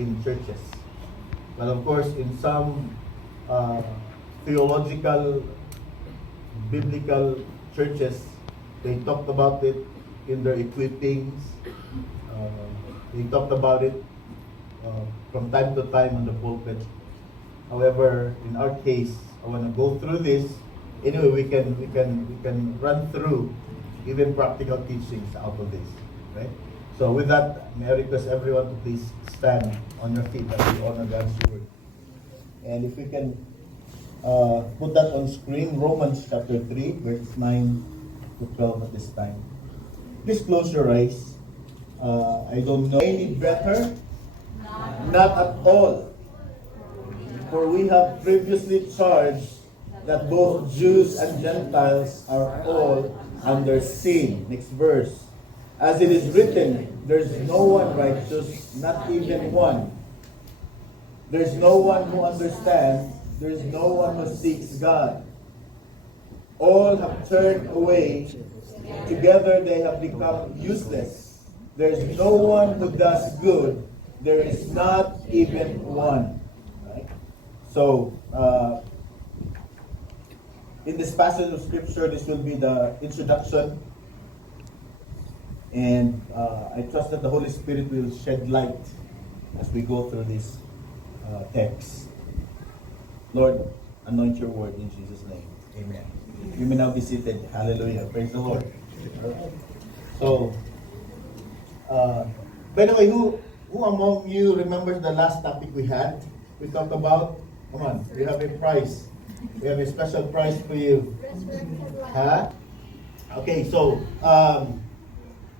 in churches. But of course, in some theological, biblical churches, they talked about it in their equippings. They talked about it from time to time on the pulpit. However, in our case, I want to go through this. Anyway, we can run through even practical teachings out of this, right? So with that, may I request everyone to please stand on your feet as we honor God's word. And if we can put that on screen, Romans chapter 3, verses 9 to 12 at this time. Please close your eyes. I don't know any better, not at all. For we have previously charged that both Jews and Gentiles are all under sin. Next verse. As it is written, there's no one righteous, not even one. There's no one who understands. There's no one who seeks God. All have turned away. Together they have become useless. There's no one who does good. There is not even one. Right? So, in this passage of scripture, this will be the introduction. And I trust that the Holy Spirit will shed light as we go through this text. Lord, anoint your word in Jesus' name. Amen. You may now be seated. Hallelujah. Praise the Lord. So, by the way, who among you remembers the last topic we had? We talked about, come on, we have a prize. We have a special prize for you. Huh? Okay, so,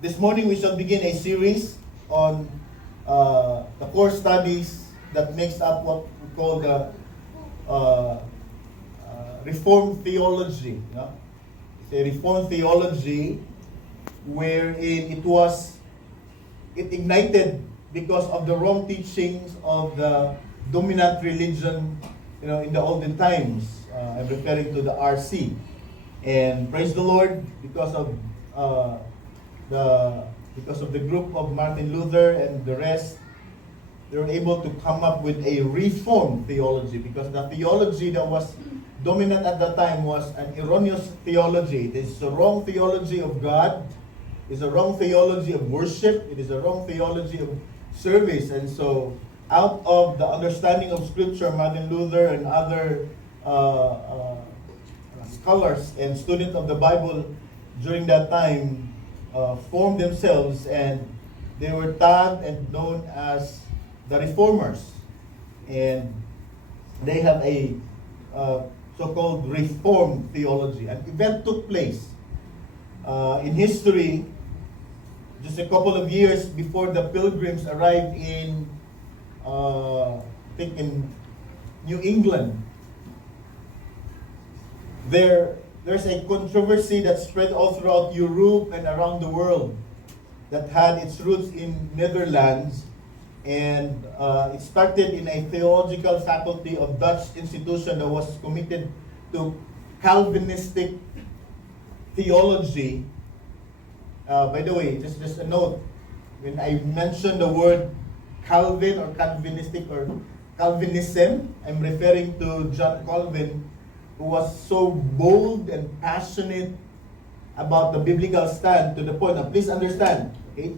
this morning we shall begin a series on the core studies that makes up what we call the Reformed theology. You know? It's a Reformed theology wherein it ignited because of the wrong teachings of the dominant religion, in the olden times. I'm referring to the RC. And praise the Lord, because of the group of Martin Luther and the rest, they were able to come up with a reformed theology, because the theology that was dominant at that time was an erroneous theology. It is a wrong theology of God. It is a wrong theology of worship. It is a wrong theology of service. And so, out of the understanding of Scripture, Martin Luther and other scholars and students of the Bible during that time formed themselves, and they were tagged and known as the Reformers. And they have a so-called Reformed theology. An event took place in history just a couple of years before the Pilgrims arrived in, I think in New England. There's a controversy that spread all throughout Europe and around the world that had its roots in Netherlands, and it started in a theological faculty of Dutch institution that was committed to Calvinistic theology. By the way, just a note, when I mention the word Calvin or Calvinistic or Calvinism, I'm referring to John Calvin, who was so bold and passionate about the biblical stand to the point. Now, please understand, okay?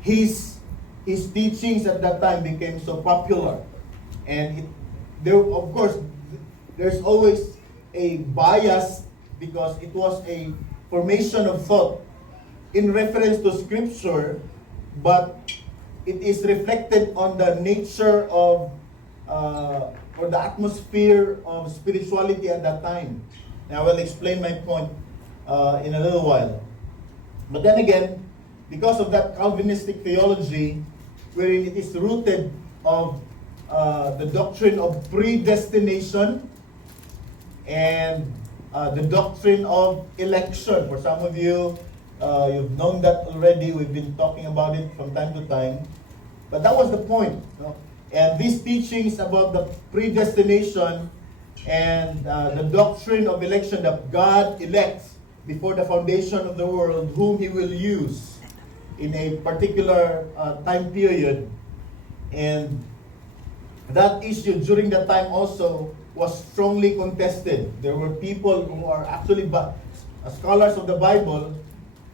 His teachings at that time became so popular, and of course, there's always a bias because it was a formation of thought in reference to Scripture, but it is reflected on the nature of or the atmosphere of spirituality at that time. Now, I will explain my point in a little while. But then again, because of that Calvinistic theology, wherein it is rooted of the doctrine of predestination and the doctrine of election. For some of you, you've known that already. We've been talking about it from time to time. But that was the point. And these teachings about the predestination and the doctrine of election, that God elects before the foundation of the world whom He will use in a particular time period, And that issue during that time also was strongly contested. There were people who are actually scholars of the Bible,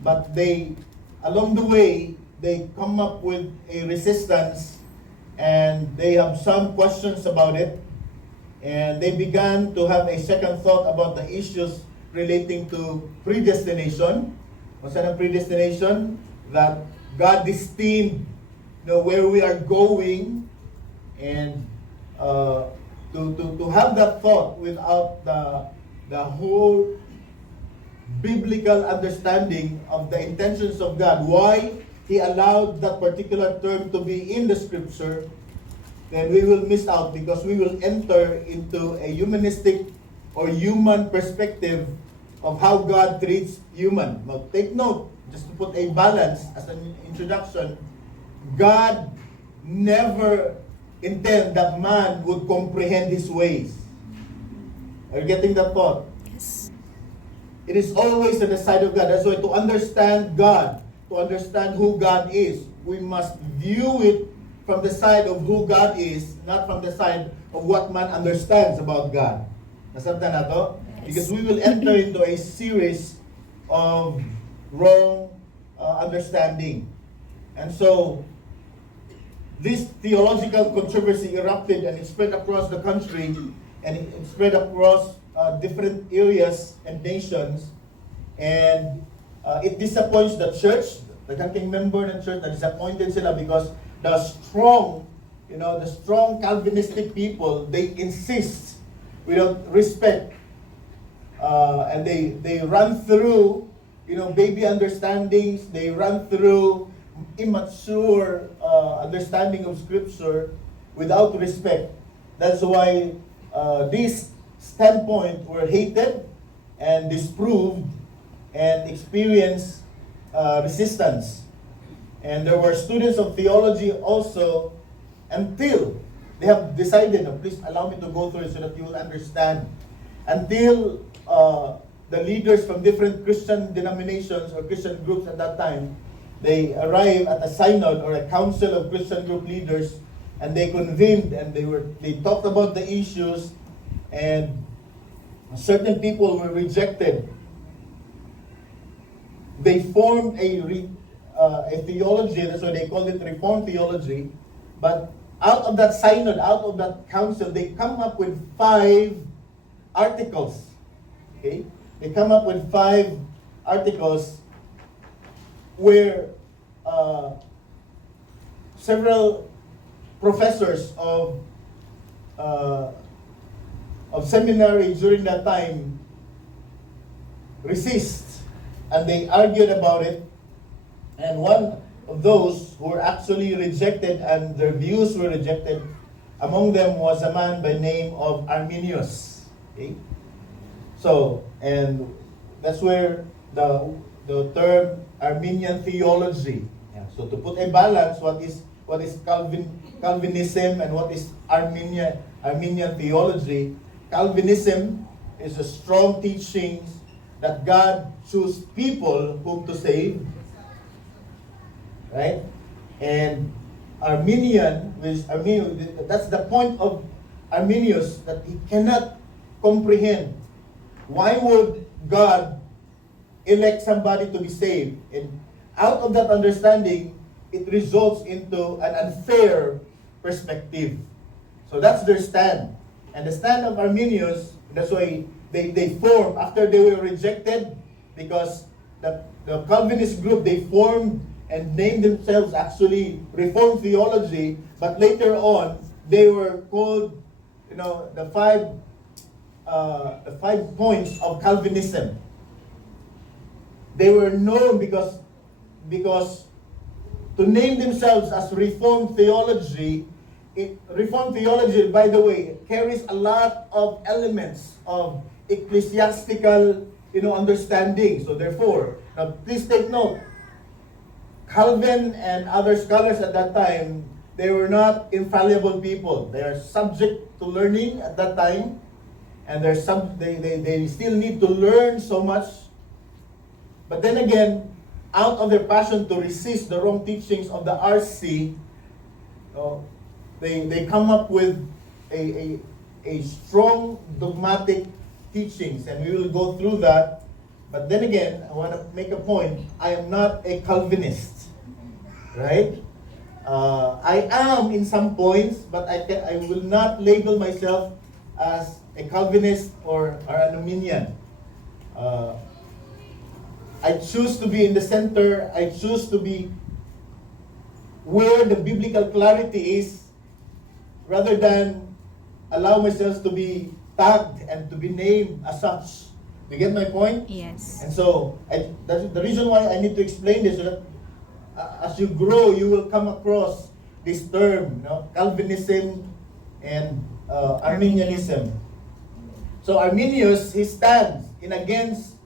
but they, along the way, they come up with a resistance, and they have some questions about it, and they began to have a second thought about the issues relating to predestination. What's that, predestination? That God destined, where we are going, and to have that thought without the whole biblical understanding of the intentions of God, why He allowed that particular term to be in the scripture, then we will miss out, because we will enter into a humanistic or human perspective of how God treats human. Now take note, just to put a balance as an introduction, God never intend that man would comprehend His ways. Are you getting that thought? Yes. It is always on the side of God. That's why to understand God, to understand who God is, we must view it from the side of who God is, not from the side of what man understands about God. Nasabtan na to? Yes. Because we will enter into a series of wrong understanding. And so, this theological controversy erupted, and it spread across the country, and it spread across different areas and nations, and it disappoints the church. The kanking member ng church, na disappointed sila because the strong Calvinistic people, they insist without respect, and they run through, baby understandings, they run through immature understanding of Scripture without respect. That's why these standpoints were hated and disproved and experienced resistance. And there were students of theology also, until they have decided, please allow me to go through it so that you will understand, until the leaders from different Christian denominations or Christian groups at that time, they arrived at a synod or a council of Christian group leaders, and they convened, and they talked about the issues, and certain people were rejected. They formed a theology, that's why they called it Reformed theology. But out of that synod, out of that council, they come up with 5 articles. Okay? They come up with 5 articles where several professors of seminary during that time resist, and they argued about it. And one of those who were actually rejected and their views were rejected, among them was a man by the name of Arminius. Okay? So, and that's where the term Arminian theology. Yeah. So to put a balance, what is Calvinism and what is Arminian theology? Calvinism is a strong teachings that God chose people whom to save, right? And Arminian, that's the point of Arminius, that he cannot comprehend why would God elect somebody to be saved. And out of that understanding, it results into an unfair perspective. So that's their stand. And the stand of Arminius, that's why they formed, after they were rejected, because the Calvinist group, they formed and named themselves actually Reformed theology, but later on, they were called, the five points of Calvinism. They were known because to name themselves as Reformed theology, Reformed theology, by the way, carries a lot of elements of ecclesiastical, understanding. So therefore, now please take note, Calvin and other scholars at that time, they were not infallible people. They are subject to learning at that time, and they still need to learn so much. But then again, out of their passion to resist the wrong teachings of the RC, they come up with a strong dogmatic teachings, and we will go through that. But then again, I want to make a point. I am not a Calvinist, right? I am in some points, but I will not label myself as a Calvinist or an Arminian. I choose to be in the center. I choose to be where the biblical clarity is, rather than allow myself to be tagged and to be named as such. You get my point? Yes. And so, that's the reason why I need to explain this, so that as you grow, you will come across this term, Calvinism and Arminianism. So Arminius, he stands in against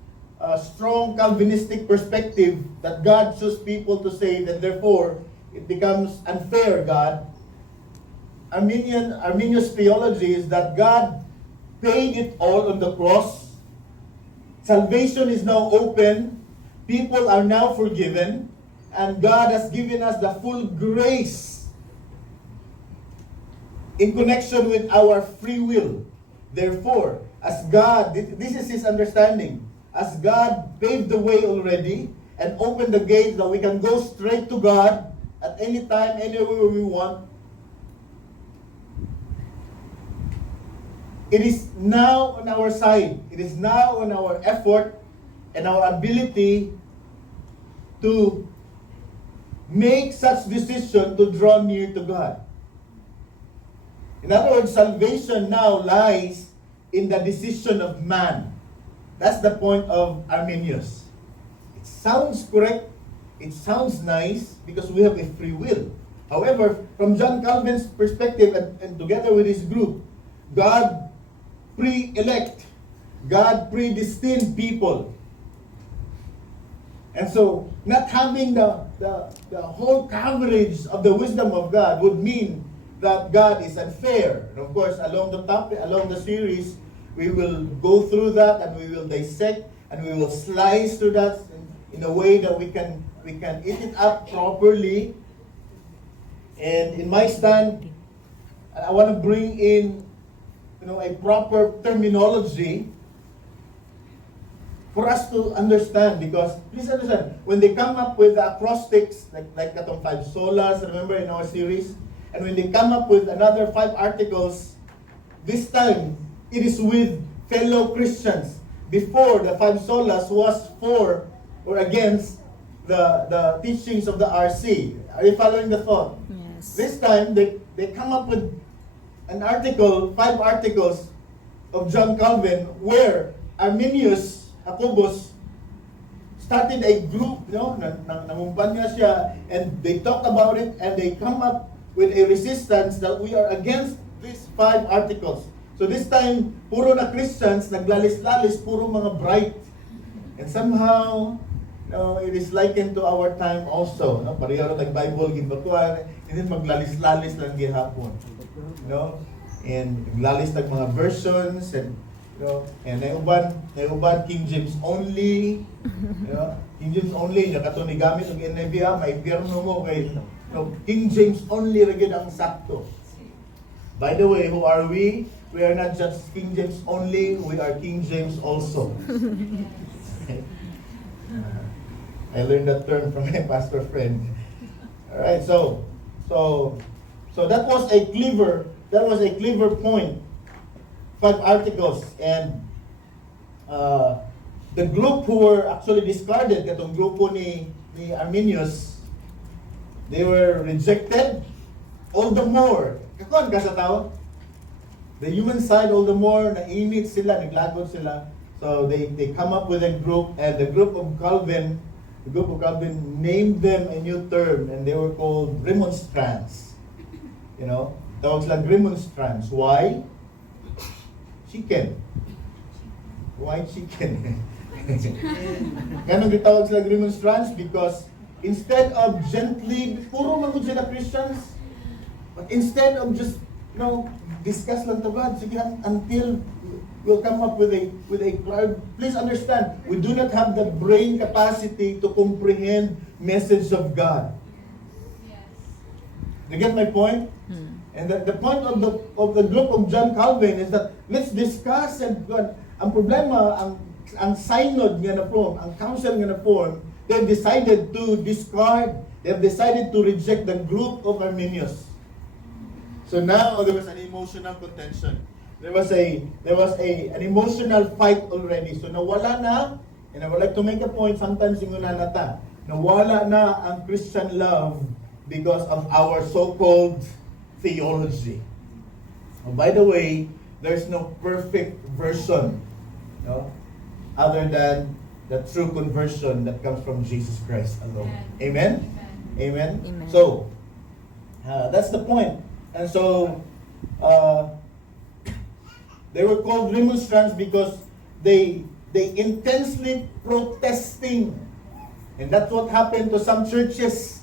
a strong Calvinistic perspective that God chose people to save, and therefore it becomes unfair, God. Arminius theology is that God paid it all on the cross. Salvation is now open. People are now forgiven. And God has given us the full grace in connection with our free will. Therefore, as God, this is his understanding, as God paved the way already and opened the gate that we can go straight to God at any time, anywhere we want, it is now on our side. It is now on our effort and our ability to make such decision to draw near to God. In other words, salvation now lies in the decision of man. That's the point of Arminius. It sounds correct. It sounds nice because we have a free will. However, from John Calvin's perspective and together with his group, God pre-elect, God predestined people. And so, not having the whole coverage of the wisdom of God would mean that God is unfair. And of course, along the series, we will go through that and we will dissect and we will slice through that in a way that we can eat it up properly. And in my stand, I want to bring in a proper terminology for us to understand, because please understand, when they come up with the acrostics, like katong 5 solas, remember in our series, and when they come up with another 5 articles, this time it is with fellow Christians. Before, the 5 solas was for or against the teachings of the RC. Are you following the thought? Yes. This time they come up with an article, 5 articles of John Calvin, where Arminius Jacobus started a group, nangumpanya siya, and they talk about it, and they come up with a resistance that we are against these 5 articles. So this time, puro na Christians, naglalis-lalis, puro mga bright. And somehow, it is likened to our time also. Pareho na tag-Bible, gibatuan, and then maglalis-lalis lang gihapon. And naglalis tag mga versions, and and naiuban King James only, King James only, kato ni gamit ng NIV, may impyerno mo kay King James only ra gyud ang sakto. By the way, who are we? We are not just King James only, we are King James also. I learned that term from my pastor friend. All right, so that was a clever point. 5 articles, and the group who were actually discarded, katong grupo ni Arminius, they were rejected all the more. Kakon ka sa tao? The human side all the more, nainit sila, naglagot sila. So they come up with a group, and the group of Calvin named them a new term, and they were called remonstrants. Tawag sila remonstrants. Why? Chicken. Why chicken? Ganun gitawag sila remonstrants because instead of gently, puro magod sila Christians, but instead of just, discuss lang to God, sige, until we'll come up with a please understand, we do not have the brain capacity to comprehend message of God. You get my point? And the point of the group of John Calvin is that let's discuss and ang problema, ang synod nga na form, ang council nga na form, they've decided to discard, they've decided to reject the group of Arminius. So now there was an emotional contention. There was an emotional fight already. So nawala na, and I would like to make a point, sometimes inguna nata, nawala na ang Christian love because of our so-called theology. Oh, by the way, there's no perfect version, no, other than the true conversion that comes from Jesus Christ alone. Amen? Amen? Amen. So, that's the point. And so, they were called remonstrants because they intensely protesting. And that's what happened to some churches.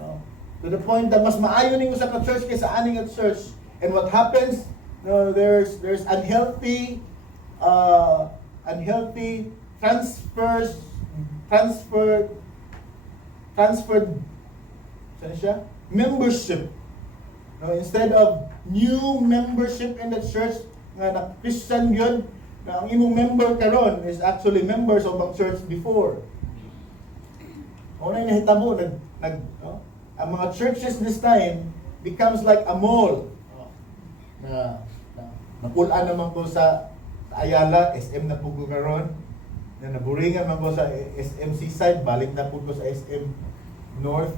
No? To the point that mas maayo ninyo sa ka-church kaysa aning at church. And what happens, no, there's unhealthy transferred saan siya? Membership. No, instead of new membership in the church nga na Christian yun, na ang imong member karon is actually members of ang church before. Una yung nahitabo, ang mga churches this time becomes like a mall. Napulaan naman ko sa Ayala, SM na po ko karon. Na naburingan man ko sa SM Seaside, balik na po ko sa SM North.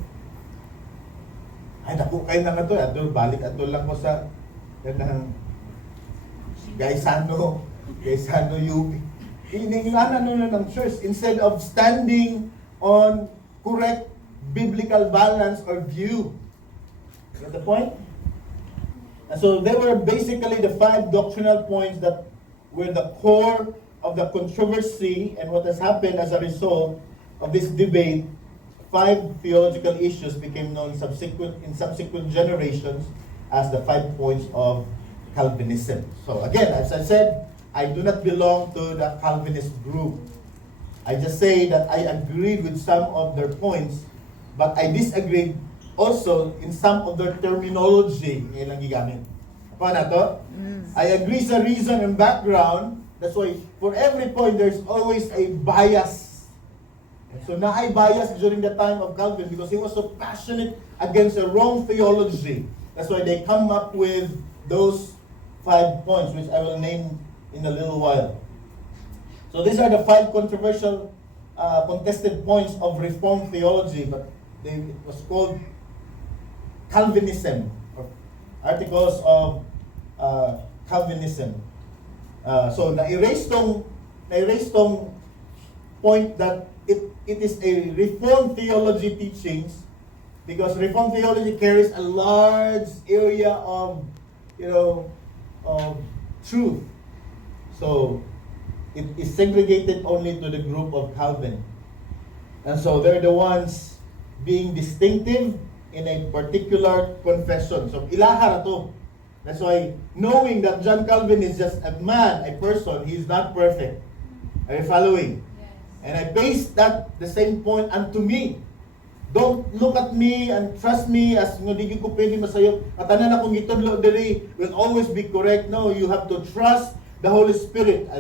Ay, naku, kayo na nga to. Balik ato lang ko sa Gaisano UP. Iniinglanan na ng church instead of standing on correct biblical balance or view. Get the point? And so they were basically the 5 doctrinal points that were the core of the controversy, and what has happened as a result of this debate, 5 theological issues became known in subsequent generations as the 5 points of Calvinism. So again, as I said, I do not belong to the Calvinist group. I just say that I agree with some of their points, but I disagree also in some of their terminology. Ilang gigamit. Apa na to? I agree sa reason and background. That's why for every point there's always a bias. And so naay bias during the time of Calvin because he was so passionate against a wrong theology. That's why they come up with those 5 points, which I will name in a little while. So these are the 5 controversial, contested points of Reformed theology, but it was called Calvinism, or articles of Calvinism. So na-erase tong point that it is a Reformed theology teachings, because Reformed theology carries a large area of truth. So it is segregated only to the group of Calvin. And so they're the ones being distinctive in a particular confession. So ilaha to. That's why knowing that John Calvin is just a man, a person, he is not perfect. Are you following? Yes. And I base that the same point unto me. Don't look at me and trust me as nga di ko pwede masayo. At tanan akong gitudlo diri will always be correct. No, you have to trust the Holy Spirit.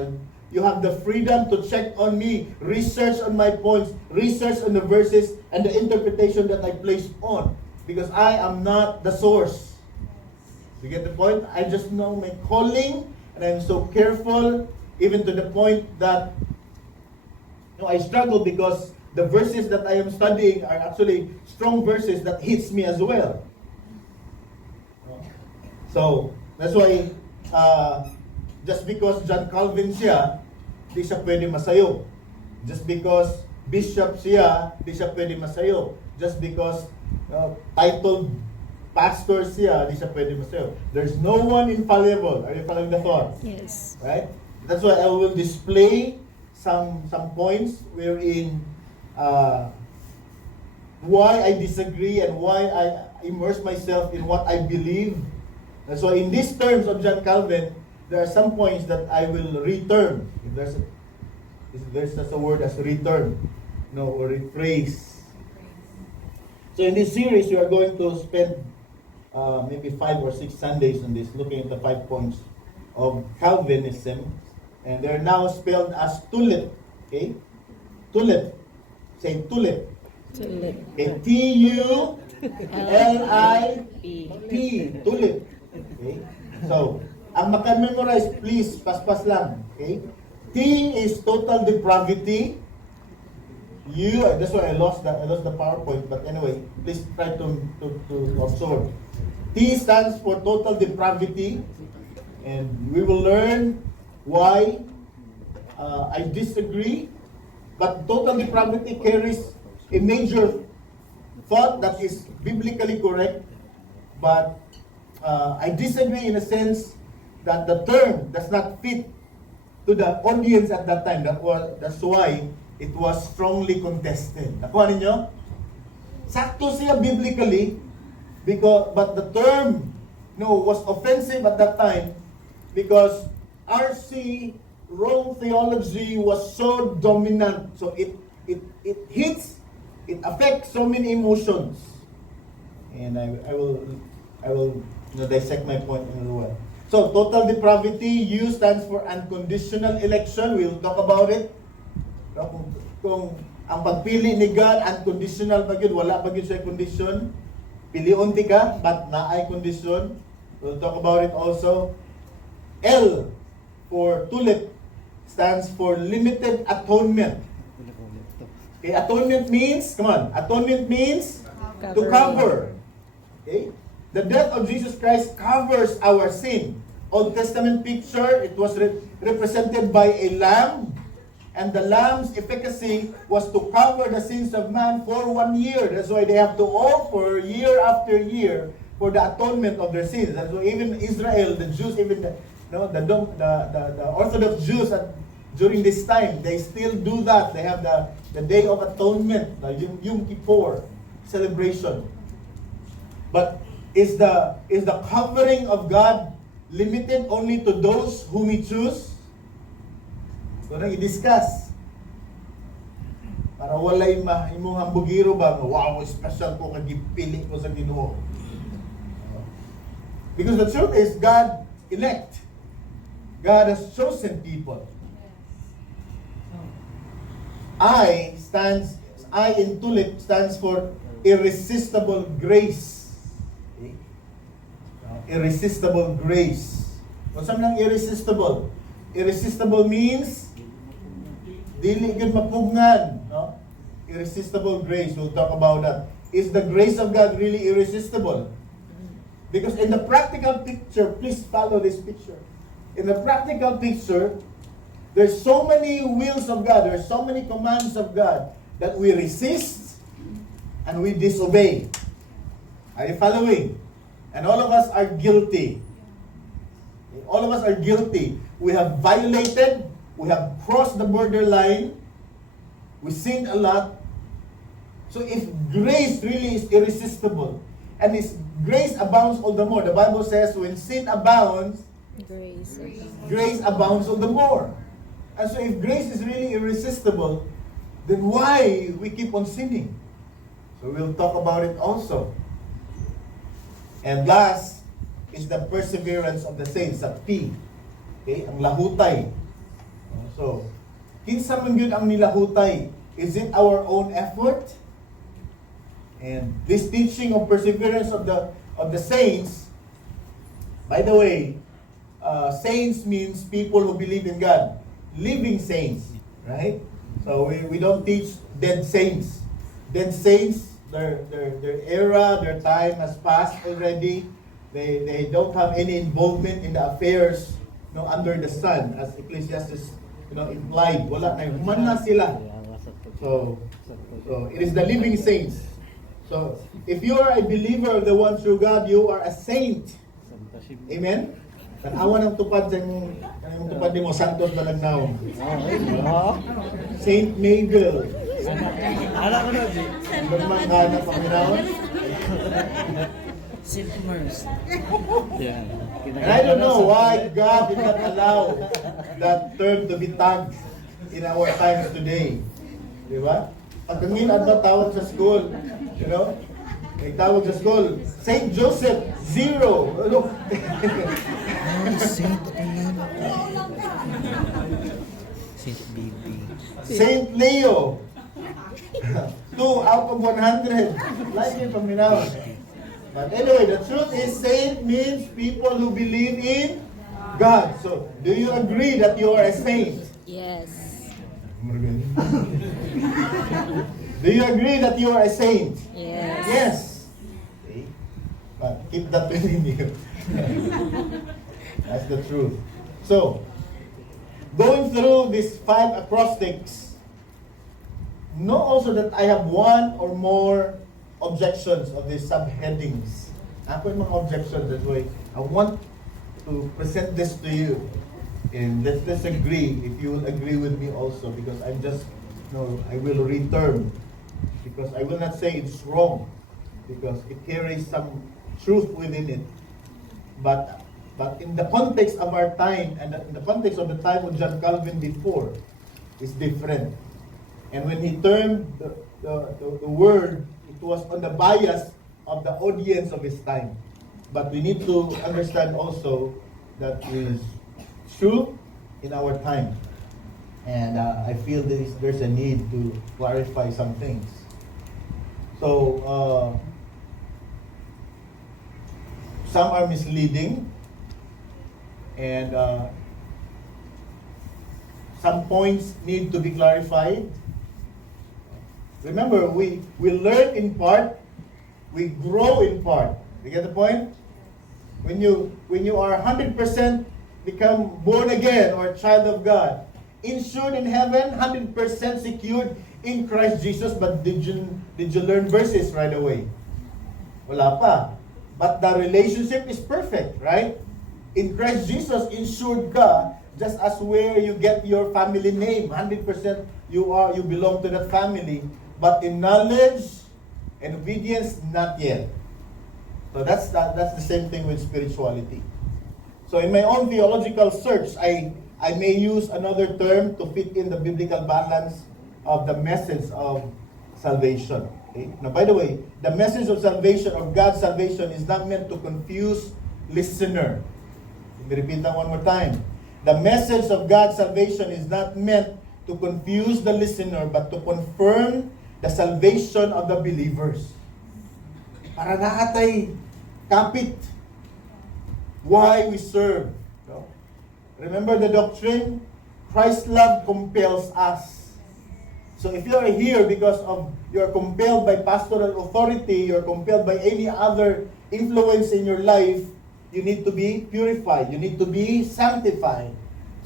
You have the freedom to check on me, research on my points, research on the verses and the interpretation that I place on. Because I am not the source. You get the point? I just know my calling, and I'm so careful, even to the point that I struggle because the verses that I am studying are actually strong verses that hits me as well. So that's why just because John Calvin siya, di siya pwede masayo. Just because bishop siya, di siya pwede masayo. Just because titled pastor siya, di siya pwede masayo. There's no one infallible. Are you following the thought? Yes. Right? That's why I will display some points wherein why I disagree and why I immerse myself in what I believe. And so in these terms of John Calvin, there are some points that I will return. If there's such a word as return, or rephrase. So in this series, we are going to spend maybe 5 or 6 Sundays on this, looking at the 5 points of Calvinism, and they're now spelled as tulip. Okay, tulip. Say tulip. Tulip. Okay, T-U-L-I-P. Tulip. Okay, so ang maka-memorize, please, paspas lang. Okay, T is total depravity. That's why I lost the PowerPoint, but anyway, please try to absorb. T stands for total depravity, and we will learn why I disagree. But total depravity carries a major thought that is biblically correct, but I disagree in a sense that the term does not fit to the audience at that time. That's why it was strongly contested. Nakuha ninyo? Sakto siya biblically, but the term was offensive at that time because RC wrong theology was so dominant. So it affects so many emotions. And I will dissect my point in a little while. So total depravity, U stands for unconditional election. We'll talk about it. Kung ang pagpili ni God unconditional ba yun, wala ba yun siya condition, pilion ti ka, but naay condition. We'll talk about it also. L for tulip stands for limited atonement. Okay, atonement means, atonement means to cover. Okay? The death of Jesus Christ covers our sin. Old Testament picture, it was represented by a lamb. And the lamb's efficacy was to cover the sins of man for 1 year. That's why they have to offer year after year for the atonement of their sins. That's why even Israel, the Jews, even the Orthodox Jews during this time, they still do that. They have the Day of Atonement, the Yom Kippur celebration. But is the covering of God limited only to those whom He choose? So nang i-discuss. Para walay imong hambugiro ba, wow, special ko kagipili ko sa Ginoo. Because the truth is, God elect. God has chosen people. I in tulip stands for irresistible grace. Okay? Irresistible grace. Kung saan lang irresistible? Irresistible means dili gyud mapugnan, no? Irresistible grace, we'll talk about that. Is the grace of God really irresistible? Because in the practical picture, please follow this picture. In the practical picture, there's so many wills of God, there's so many commands of God that we resist and we disobey. Are you following? And all of us are guilty. All of us are guilty. We have violated, we have crossed the borderline, we sinned a lot. So if grace really is irresistible, and His grace abounds all the more, the Bible says when sin abounds, grace abounds all the more. And so if grace is really irresistible, then why we keep on sinning? So we'll talk about it also. And last is the perseverance of the saints, sa P. Okay, ang lahutay. So, kinsa man gyud ang nilahutay? Is it our own effort? And this teaching of perseverance of the saints, by the way, saints means people who believe in God. Living saints, right? So we don't teach dead saints. Dead saints, their era, their time has passed already. They don't have any involvement in the affairs under the sun, as Ecclesiastes implied. Wala na, human na sila. So it is the living saints. So if you are a believer of the one true God, you are a saint. Amen? Tanawa ng tupad sa yung tupad ni mo, Santos Balagnaw. Saint Mabel. Alam ko na, G. Magmangana paminawan. Saint Immerse. And I don't know why God did not allow that term to be tagged in our times today. Di ba? Pag kangin at tawag sa school, May tawag sa school, Saint Joseph, 0. Ano? Saint ako yan. Saint BB. Saint Leo, 2 out of 100. Like it from now. But anyway, the truth is, saint means people who believe in God. So, do you agree that you are a saint? Yes. Do you agree that you are a saint? Yes. Yes. Okay. But keep that within you. That's the truth. So, going through these 5 acrostics, know also that I have one or more objections of these subheadings. Ako yung mga objections, that's why I want to present this to you. And let's agree, if you will agree with me also, because I'm just, I will return. Because I will not say it's wrong, because it carries some truth within it. But in the context of our time, and in the context of the time of John Calvin before, is different. And when he termed the word, it was on the bias of the audience of his time. But we need to understand also that is true in our time. And I feel there's a need to clarify some things. So, some are misleading, and some points need to be clarified. Remember, we learn in part, we grow in part. You get the point? When you are 100% become born again or a child of God, insured in heaven, 100% secured in Christ Jesus. But did you learn verses right away? Wala pa. But the relationship is perfect, right? In Christ Jesus, insured ka just as where you get your family name. 100% you belong to that family. But in knowledge and obedience, not yet. So that's the same thing with spirituality. So in my own theological search, I may use another term to fit in the biblical balance of the message of salvation. Okay? Now, by the way, the message of salvation, of God's salvation, is not meant to confuse listener. Let me repeat that one more time. The message of God's salvation is not meant to confuse the listener, but to confirm the salvation of the believers. Para naatay kapit why we serve. No? Remember the doctrine? Christ's love compels us. So if you are here because of you are compelled by pastoral authority, you are compelled by any other influence in your life, you need to be purified. You need to be sanctified.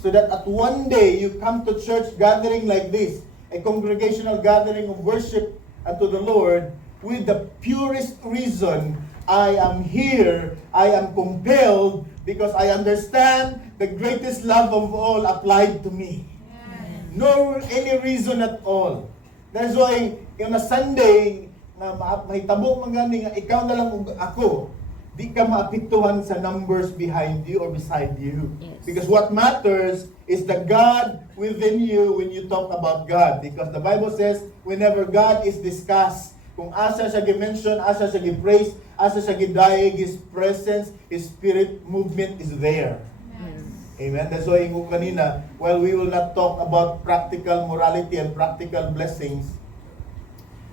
So that at one day you come to church gathering like this, a congregational gathering of worship unto the Lord, with the purest reason, I am here, I am compelled, because I understand the greatest love of all applied to me. No any reason at all. That's why, yung na Sunday, na mahitabo magani nga ikaw na lang ug ako, di ka maapektuhan sa numbers behind you or beside you. Yes. Because what matters is the God within you when you talk about God. Because the Bible says, whenever God is discussed, kung asa siya gi-mention, asa siya gi-praise, asa siya gi-daig, His presence, His spirit movement is there. Amen. That's why yung kanina, while we will not talk about practical morality and practical blessings,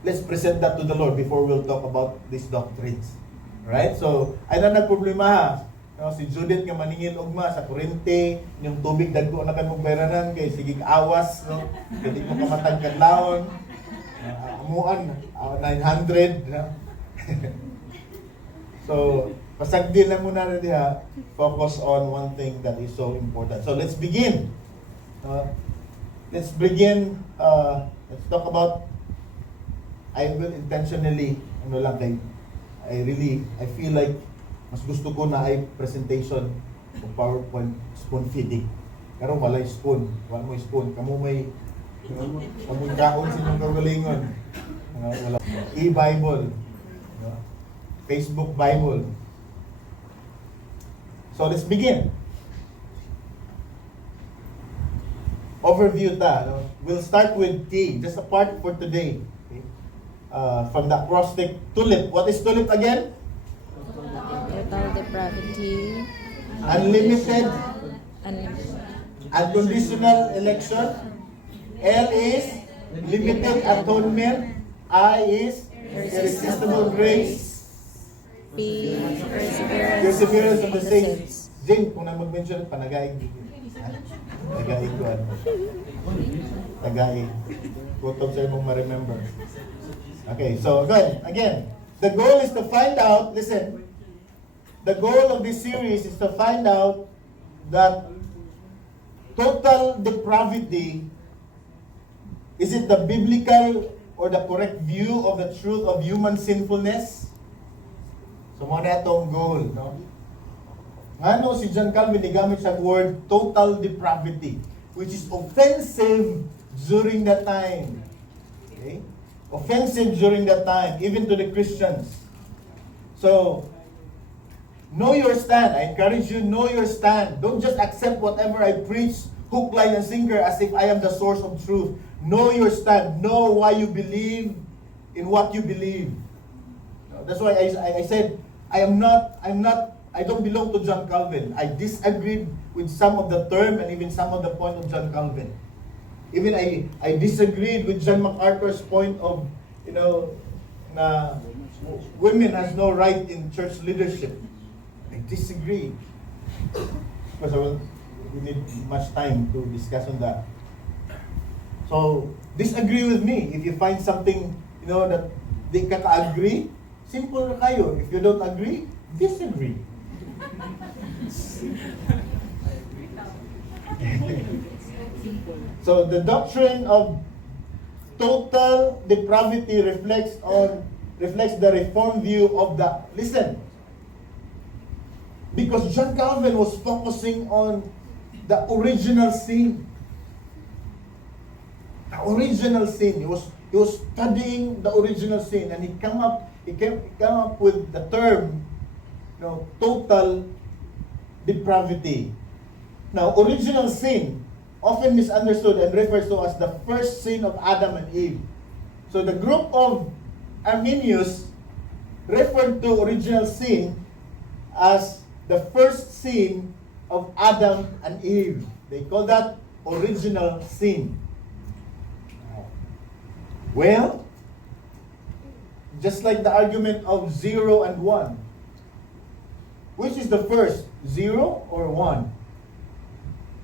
let's present that to the Lord before we'll talk about these doctrines. Right? So, ay na nagproblema ha. No, si Judith nga maningil ugma sa kurente, yung tubig dagko na kay mong bayranan kay sige awas, no. Kay di mo kamatag kadlawon. Amuan 900, no? So, pasagdin na muna na diha, focus on one thing that is so important. So, let's begin. Let's talk about, I will intentionally, I feel like, mas gusto ko na ay presentation o PowerPoint spoon feeding. Pero wala spoon. Wala mo spoon. Kamu may kaon sa inyong kagalingon. Wala. E-Bible. Facebook Bible. So let's begin. Overview ta. No? We'll start with T. Just a part for today. Okay? from the acrostic TULIP. What is TULIP again? Total depravity. Unlimited, Unlimited. unconditional election. L is limited atonement. I is irresistible grace. P. Perseverance. Perseverance of the in saints. Jing, kung na mag-mention, panagaig. Tagaig ko ano. Tagaig. Kutob sa imong ma-remember. Okay, so good. Again, the goal is to find out, listen, the goal of this series is to find out that total depravity, is it the biblical or the correct view of the truth of human sinfulness? So mo na itong goal, no? Ngano si John Calvin nigamit sa word total depravity, which is offensive during that time. Okay? Offensive during that time, even to the Christians. So, know your stand. I encourage you, know your stand. Don't just accept whatever I preach, hook, line, and sinker, as if I am the source of truth. Know your stand. Know why you believe in what you believe. That's why I said, I don't belong to John Calvin. I disagreed with some of the term and even some of the point of John Calvin. Even I disagreed with John MacArthur's point of, na women has no right in church leadership. I disagree. Because we need much time to discuss on that. So, disagree with me. If you find something, that di ka ka-agree, simple kayo. If you don't agree, disagree. So, the doctrine of total depravity reflects the Reformed view of the, listen, because John Calvin was focusing on the original sin. The original sin. He was studying the original sin, and he came up with the term, total depravity. Now, original sin, often misunderstood and referred to as the first sin of Adam and Eve. So the group of Arminius referred to original sin as the first sin of Adam and Eve. They call that original sin. Well, just like the argument of 0 and 1. Which is the first, 0 or 1?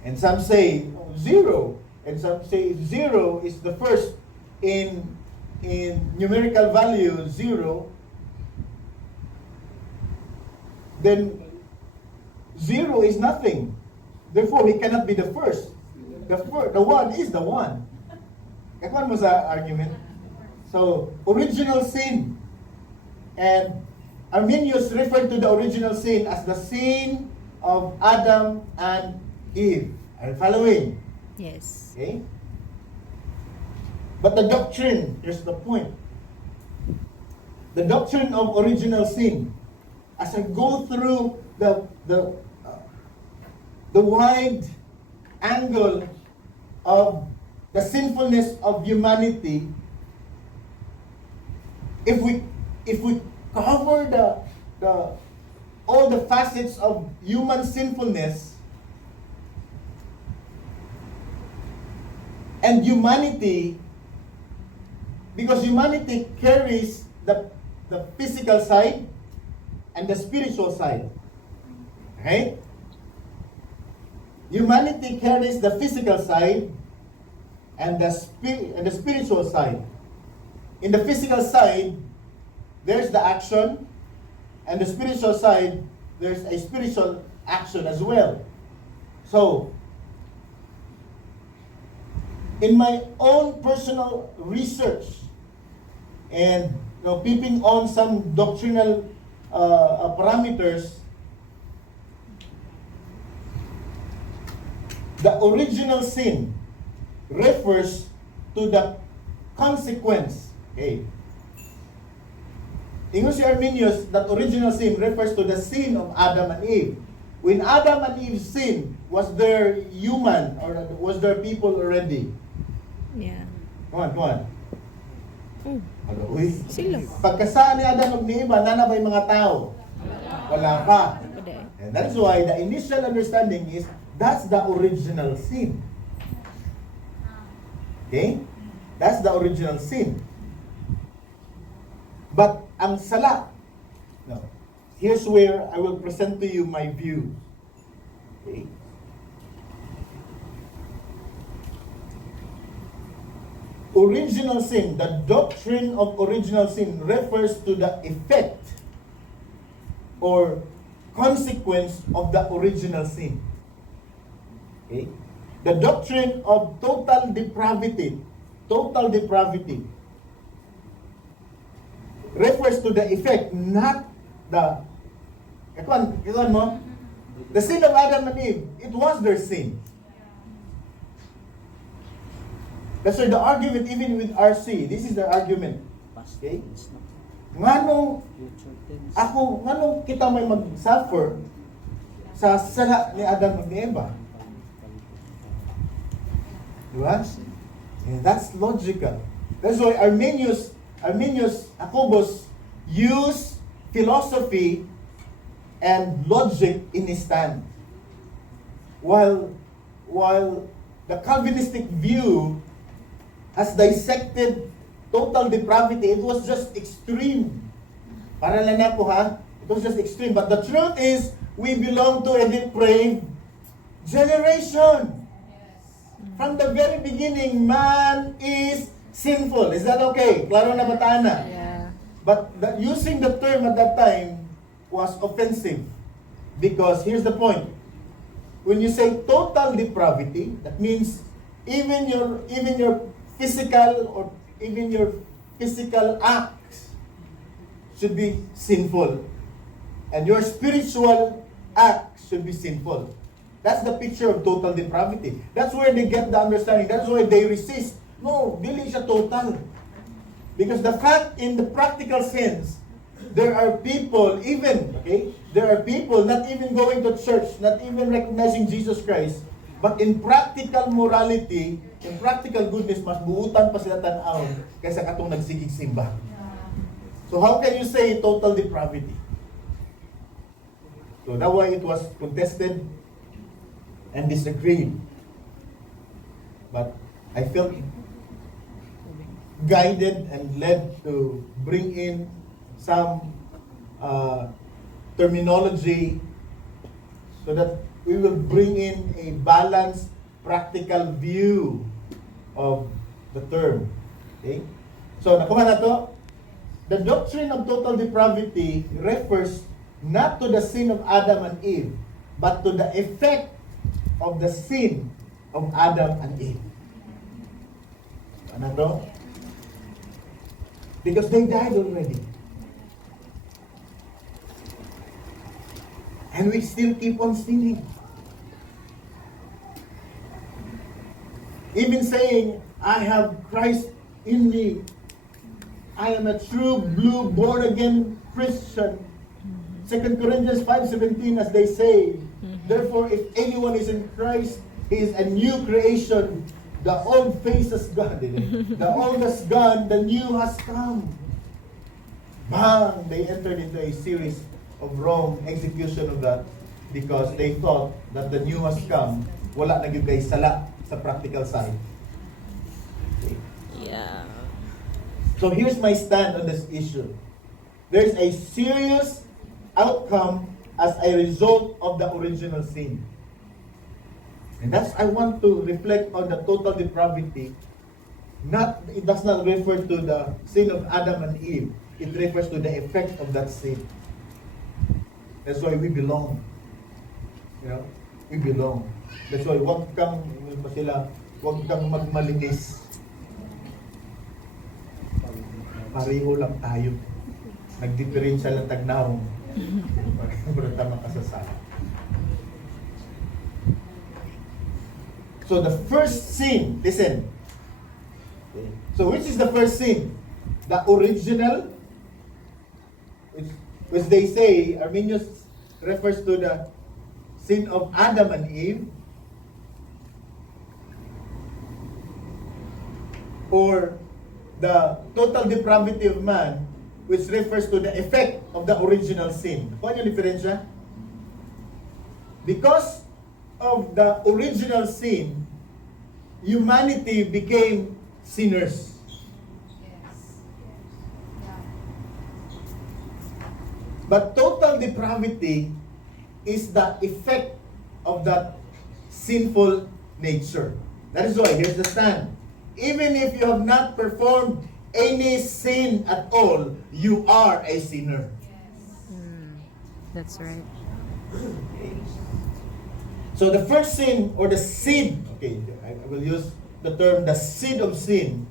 And some say 0, and some say 0 is the first in numerical value 0. Then 0 is nothing. Therefore, he cannot be the first. The 1 is the 1. Kakuan mo sa argument? So, original sin. And Arminius referred to the original sin as the sin of Adam and Eve. Are you following? Yes. Okay? But the doctrine, here's the point. The doctrine of original sin, as I go through the wide angle of the sinfulness of humanity, if we cover all the facets of human sinfulness and humanity, because humanity carries the physical side and the spiritual side. Okay? Humanity carries the physical side and the spiritual side. In the physical side, there's the action, and the spiritual side, there's a spiritual action as well. So, in my own personal research and peeping on some doctrinal parameters, the original sin refers to the consequence. Okay. Ingon si Arminius that original sin refers to the sin of Adam and Eve. When Adam and Eve sinned, was there human or was there people already? Yeah. Come on. Oh, Uy, sila. pagkasaan ni Adam ug ni Eva, nana ba yung mga tao? Wala pa. Pwede. And that's why the initial understanding is that's the original sin. Okay? That's the original sin. But ang sala, no, here's where I will present to you my view. Okay? Original sin, the doctrine of original sin refers to the effect or consequence of the original sin. Okay? The doctrine of total depravity refers to the effect, not the ikaw mo, the sin of Adam and Eve, it was their sin. That's why the argument, even with RC, this is the argument. Okay? Nganong kita may mag-suffer sa sala ni Adam at ni Eva? Diba? And that's logical. That's why Arminius, Jacobus use philosophy and logic in his stand. While the Calvinistic view has dissected total depravity, it was just extreme. Para lang na po ha, it was just extreme. But the truth is, we belong to a depraved generation. From the very beginning, man is sinful. Is that okay? Klaro na ba tayo na? Yeah. But using the term at that time was offensive. Because here's the point. When you say total depravity, that means even your physical or even your physical acts should be sinful. And your spiritual acts should be sinful. That's the picture of total depravity. That's where they get the understanding. That's why they resist. No, dili siya total. Because the fact, in the practical sense, there are people not even going to church, not even recognizing Jesus Christ, but in practical morality, in practical goodness, mas buutan pa sila tan-aw kaysa katong nagsigig simba. So how can you say total depravity? So that why it was contested and disagreed. But I felt guided and led to bring in some terminology so that we will bring in a balanced, practical view of the term. Okay? So, nakuha na to. The doctrine of total depravity refers not to the sin of Adam and Eve, but to the effect of the sin of Adam and Eve. Ano to? Because they died already. And we still keep on sinning. Even saying, I have Christ in me. I am a true blue born again Christian. 2 Corinthians 5:17, as they say, therefore if anyone is in Christ, he is a new creation. The old face has gone. The old has gone, the new has come. Bang! They entered into a series of wrong execution of that because they thought that the new has come. Wala na gyud kay sala sa practical side. Okay. Yeah. So here's my stand on this issue. There's a serious outcome as a result of the original sin. And that's, I want to reflect on the total depravity. It does not refer to the sin of Adam and Eve. It refers to the effect of that sin. That's why we belong. You know, we belong. That's why wag kang magmalinis. Pareho lang tayo. Nagdiferensya lang tagnawong. Para tama kasasala. So the first sin, listen. So which is the first sin? The original, which they say, Arminius refers to the sin of Adam and Eve, or the total depravity of man, which refers to the effect of the original sin. Kuha niyo diferensya? Because of the original sin, humanity became sinners. But total depravity is the effect of that sinful nature. That is why, here's the stand. Even if you have not performed any sin at all, you are a sinner. That's right. So the first sin, or the seed, okay, I will use the term the seed of sin,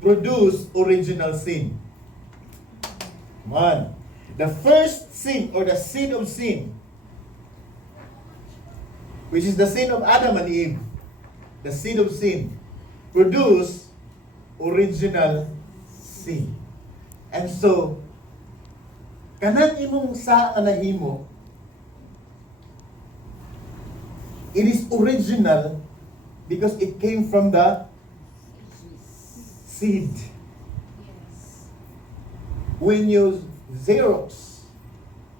produce original sin. Come on. The first sin, or the seed of sin, which is the sin of Adam and Eve, the seed of sin, produce original sin. And so, kanang imong sa anahimo, it is original because it came from the seed. When you Xerox,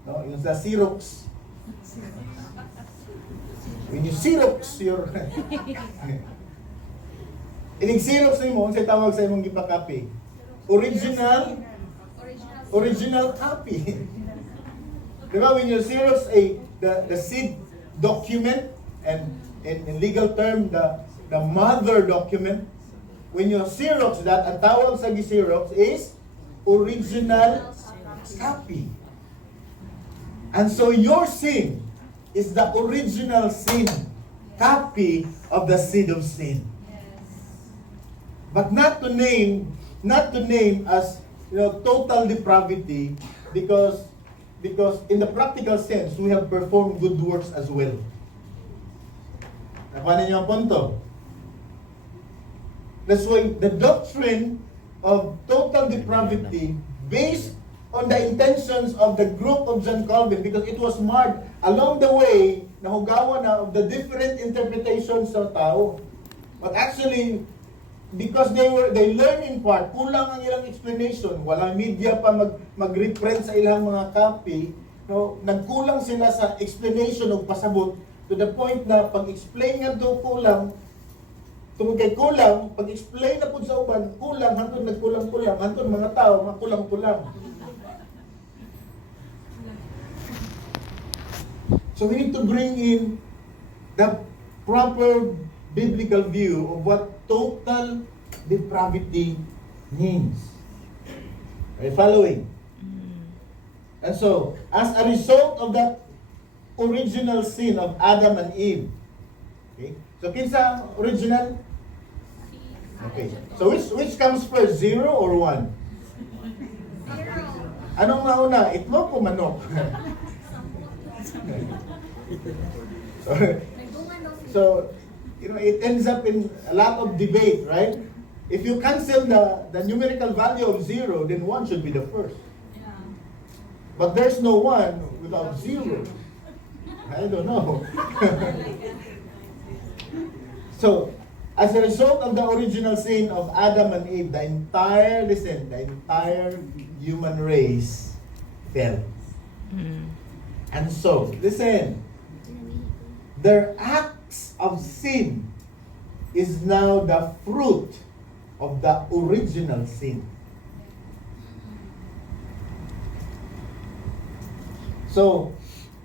no, yung sa Xerox, when you Xerox your inig-Xerox nimo, unsay tawag sa imong gipakapi? Original copy. Diba, when you Xerox the seed document, and in legal term the mother document, when you Xerox that, ang tawag sa Xerox is original copy. And so your sin is the original sin, copy of the seed of sin. But not to name as, you know, total depravity, because in the practical sense we have performed good works as well. Nakuha ninyo ang punto? That's why the doctrine of total depravity, based on the intentions of the group of John Calvin, because it was marred along the way, nahugawan na of the different interpretations sa tao. But actually, because they learn in part, kulang ang ilang explanation, walang media pa mag-reprint sa ilang mga copy, no, nagkulang sila sa explanation o pasabot, to the point na pag-explain nga to kulang, tungkol kay kulang, pag-explain na po sa uban, kulang, hantun nagkulang-kulang, hantun mga tao, makulang-kulang. So we need to bring in the proper biblical view of what total depravity means. Are you following? And so, as a result of that original sin of Adam and Eve, okay? So kinsa original? Okay. So which comes first, 0 or 1? Anong nauna? Itlog o manok? So, you know, it ends up in a lot of debate, right? If you cancel the numerical value of 0, then 1 should be the first. But there's no 1 without 0. I don't know. So, as a result of the original sin of Adam and Eve, the entire human race fell. And so, listen, their acts of sin is now the fruit of the original sin. So,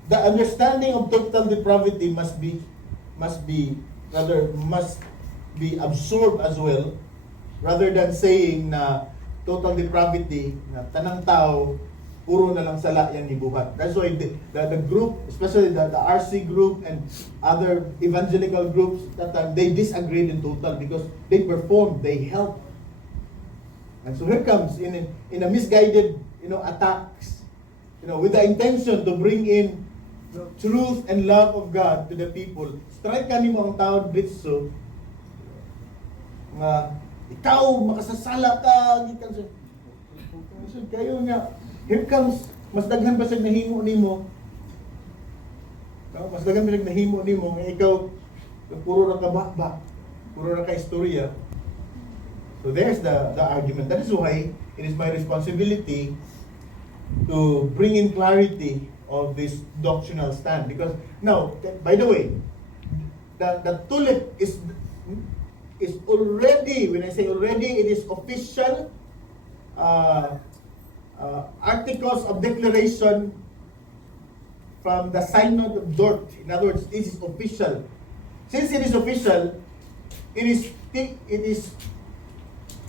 the understanding of total depravity must be absorbed as well, rather than saying na total depravity, na tanang tao, puro na lang sala yan ibuhat. That's why the group, especially the RC group and other evangelical groups, that time, they disagreed in total because they performed, they helped. And so here comes in a misguided, attacks, with the intention to bring in truth and love of God to the people. Strike kanimo ang tao dito nga ikaw makasasala ka gikan sa kayo nga. Here comes, mas daghan pa siya nahimo nimo. Mas daghan pa siya nahimo nimo nga ikaw puro ra ka bakbak, puro ra ka istorya. So there's the argument. That is why it is my responsibility to bring in clarity of this doctrinal stand. Because now, by the way, the tulip is already, when I say already, it is official articles of declaration from the Synod of Dort. In other words, it is official. Since it is official, it is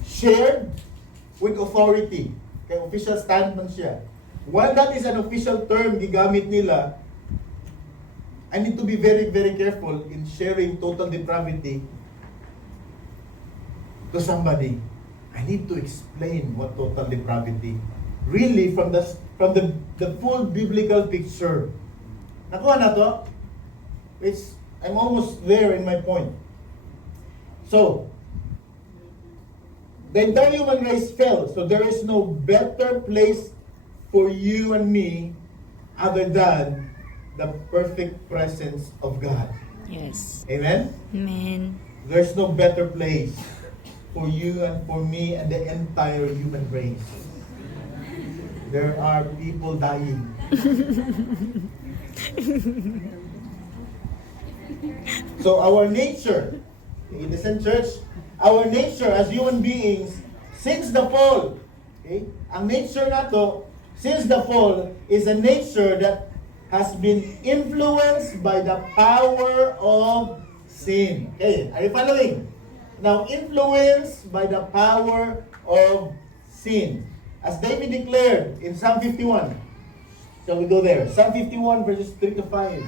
shared with authority. Kaya official stand man siya. While that is an official term gigamit nila, I need to be very, very careful in sharing total depravity to somebody. I need to explain what total depravity really from the full biblical picture. Nakuha na to? I'm almost there in my point. So, the entire human race fell, so there is no better place for you and me other than the perfect presence of God. Yes. Amen? Amen. There's no better place for you and for me and the entire human race. There are people dying. So our nature, in the same church, our nature as human beings, since the fall, okay, ang nature na to, since the fall, is a nature that has been influenced by the power of sin. Okay, are you following? Now, influenced by the power of sin. As David declared in Psalm 51. Shall we go there? Psalm 51 verses 3 to 5.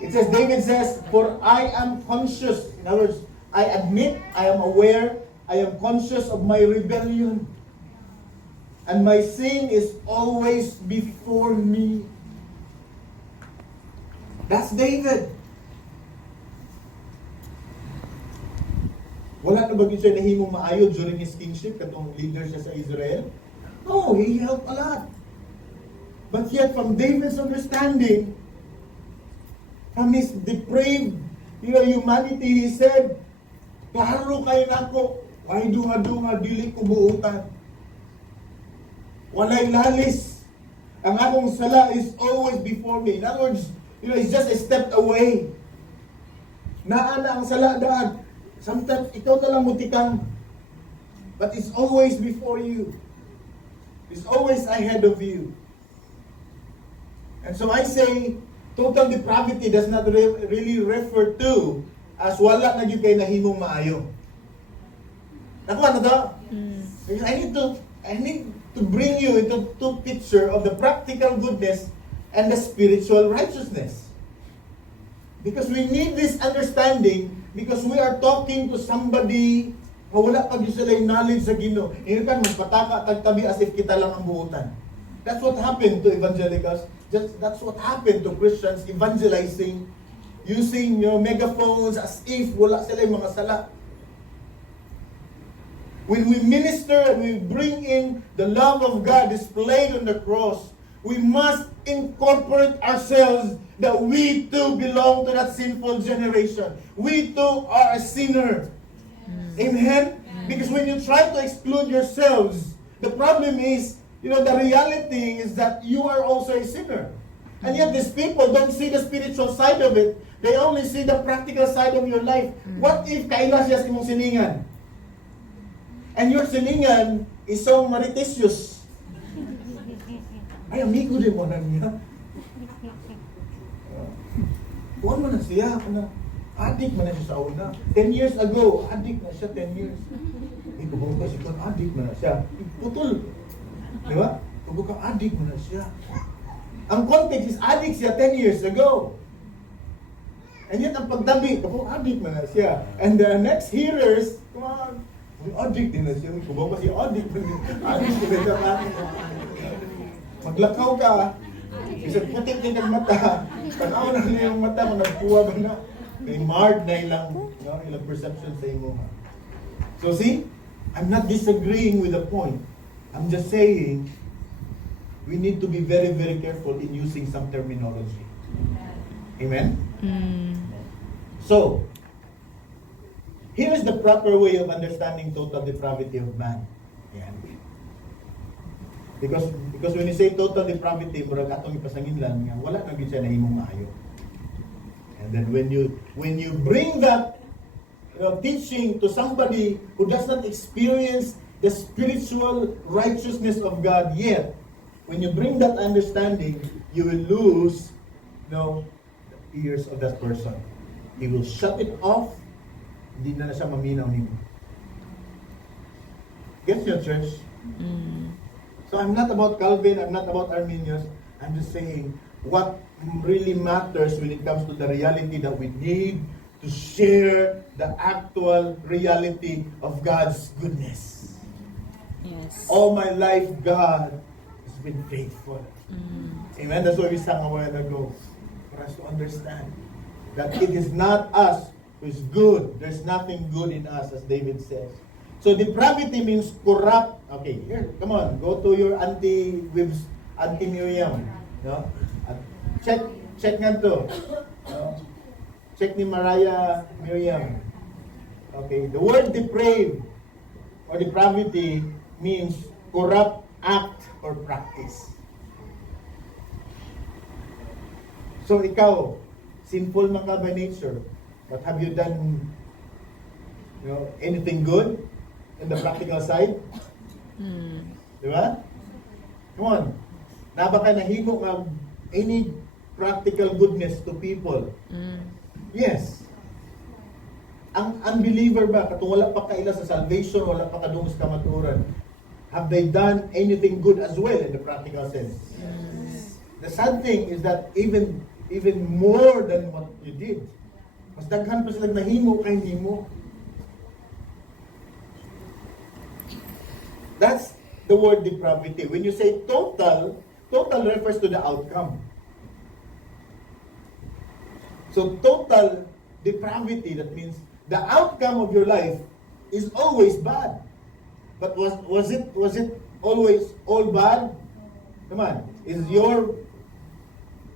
It says, David says, "For I am conscious." In other words, I admit, I am aware, I am conscious of my rebellion. And my sin is always before me. That's David. Wala na ba siya nahimong maayo during his kingship, katong leader siya sa Israel? No, he helped a lot. But yet, from David's understanding, from his depraved humanity, he said, "Klaro kayo na ako, ay dunga-dunga, dili ko buutan. Walay lalis. Ang among sala is always before me." In other words, it's just a step away. Naana ang sala daan. Sometimes, ikaw na lang mutikang. But it's always before you. It's always ahead of you. And so I say, total depravity does not really refer to as wala na yun kayo nahimong maayo. Nakuha na to? Because I need to bring you into two picture of the practical goodness and the spiritual righteousness. Because we need this understanding, because we are talking to somebody na wala pag yung sila yung knowledge sa Ginoo. Ngayon kan, magpataka tagtabi as if kita lang ang buutan. That's what happened to evangelicals. That's what happened to Christians evangelizing, using megaphones as if wala sila yung mga sala. When we minister and we bring in the love of God displayed on the cross, we must incorporate ourselves that we too belong to that sinful generation. We too are a sinner. Amen? Because when you try to exclude yourselves, the problem is, the reality is that you are also a sinner. And yet these people don't see the spiritual side of it. They only see the practical side of your life. What if kailas siya sa imong siningan? And your siningan is so meretricious. Ay, amigo din mo na niya. Kuhan mo na siya. Adik mo na siya sa una. 10 years ago, adik na siya 10 years. Ikubaw ka siya, adik mo na siya. Putol. Di ba? Kubaw ka, adik mo na siya. Ang context is adik siya 10 years ago. And yet, ang pagtabi, kubaw, adik mo na siya. And the next hearers, come on, adik din na siya. Kubaw ka siya, adik mo na siya. Adik mo na siya. Maglakaw ka, isang putik din kang mata, tanaw na niya yung mata, kung nagpuwa ba na, may marred na ilang perception sa imo. So see, I'm not disagreeing with the point. I'm just saying, we need to be very, very careful in using some terminology. Amen? So, Here is the proper way of understanding total depravity of man. Yan. Because when you say total depravity, murag atong ipasangin lang nga wala na gyud siya nahimong maayo. And then when you bring that teaching to somebody who does not experience the spiritual righteousness of God yet, when you bring that understanding, you will lose, the ears of that person. He will shut it off. Hindi na siya maminaw nimo. Gets your church? So I'm not about Calvin, I'm not about Arminius. I'm just saying what really matters when it comes to the reality that we need to share the actual reality of God's goodness. Yes. All my life, God has been faithful. Amen? That's why we sang a while ago. For us to understand that it is not us who is good. There's nothing good in us, as David says. So depravity means corrupt. Okay, here, come on. Go to your Auntie Miriam. No? Check nga to. No? Check ni Mariah Miriam. Okay, the word depraved or depravity means corrupt act or practice. So ikaw, sinful man ka by nature, but have you done anything good in the practical side? Di ba? Come on. Naba ka nahimo ng any practical goodness to people? Yes. Ang unbeliever ba, katong wala pa kaila sa salvation, wala pa kadung sa kamaturan, have they done anything good as well in the practical sense? The sad thing is that even more than what you did, mas daghan pa sila nahimo kay nimo. That's the word depravity. When you say total refers to the outcome. So total depravity, that means the outcome of your life is always bad. But was it always all bad? Come on. Is your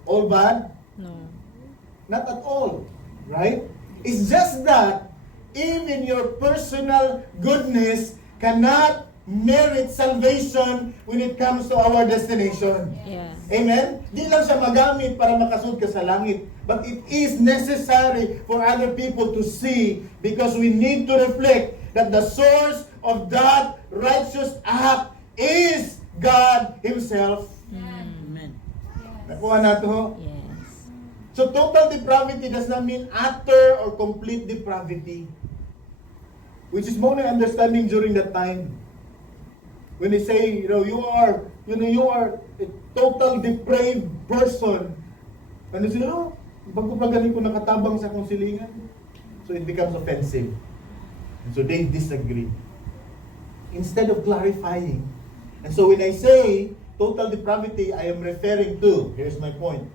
all bad? No. Not at all. Right? It's just that even your personal goodness cannot merit salvation when it comes to our destination. Yeah. Amen? Di lang siya magamit para makasud ka sa langit. But it is necessary for other people to see, because we need to reflect that the source of that righteous act is God Himself. Amen. Nakuha na to? Yes. So total depravity does not mean utter or complete depravity, which is more understanding during that time. When they say, you are a total depraved person, ano sila, bago pa galing ko nakatabang sa akong silingan. So it becomes offensive. And so they disagree. Instead of clarifying. And so when I say total depravity, I am referring to, here's my point,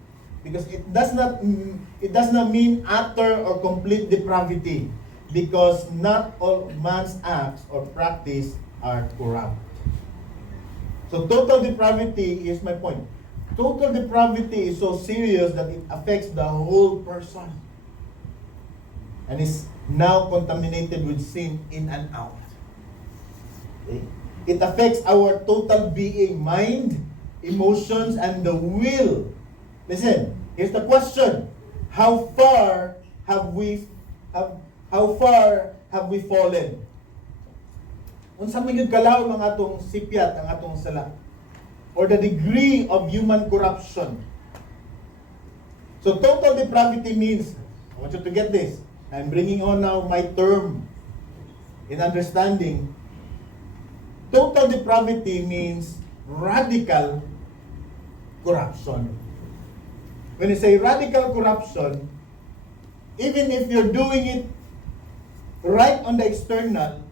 because it does not mean utter or complete depravity, because not all man's acts or practice are corrupt. So total depravity is my point. Total depravity is so serious that it affects the whole person and is now contaminated with sin in and out. Okay? It affects our total being, mind, emotions, and the will. Listen, here's the question. How far have we fallen? Unsa man gyud kalaw ang atong sipyat, ang atong sala, or the degree of human corruption. So total depravity means, I want you to get this, I'm bringing on now my term in understanding. Total depravity means radical corruption. When you say radical corruption, even if you're doing it right on the external,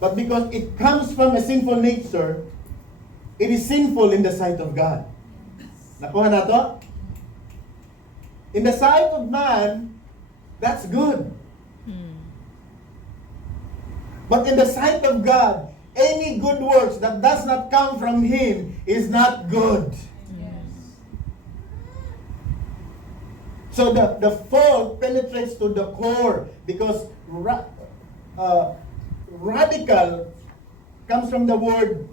but because it comes from a sinful nature, it is sinful in the sight of God. Nakuha na to? In the sight of man, that's good. But in the sight of God, any good works that does not come from Him is not good. So So the fault penetrates to the core because radical comes from the word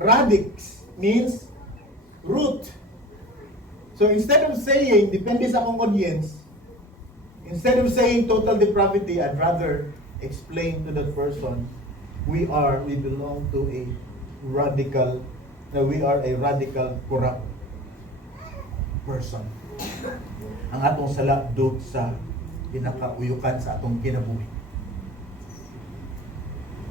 radix, means root. So instead of saying, depende sa akong audience, instead of saying total depravity, I'd rather explain to that person, we belong to a radical, we are a radical corrupt person. Ang atong sala dot sa pinakauyukan sa atong kinabuhi.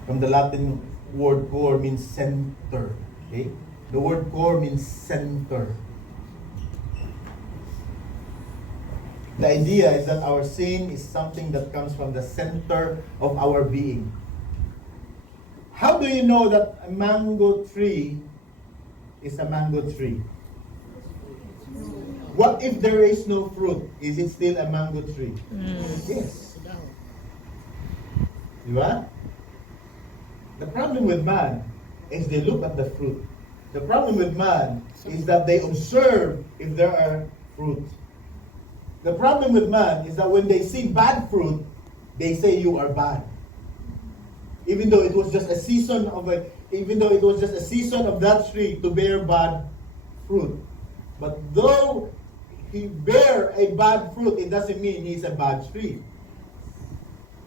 From the Latin word core means center. Okay? The word core means center. The idea is that our sin is something that comes from the center of our being. How do you know that a mango tree is a mango tree? What if there is no fruit? Is it still a mango tree? Yes. Diba? The problem with man is they look at the fruit. The problem with man is that they observe if there are fruit. The problem with man is that when they see bad fruit, they say you are bad. Even though it was just a season of that tree to bear bad fruit. But though he bear a bad fruit, it doesn't mean he's a bad tree.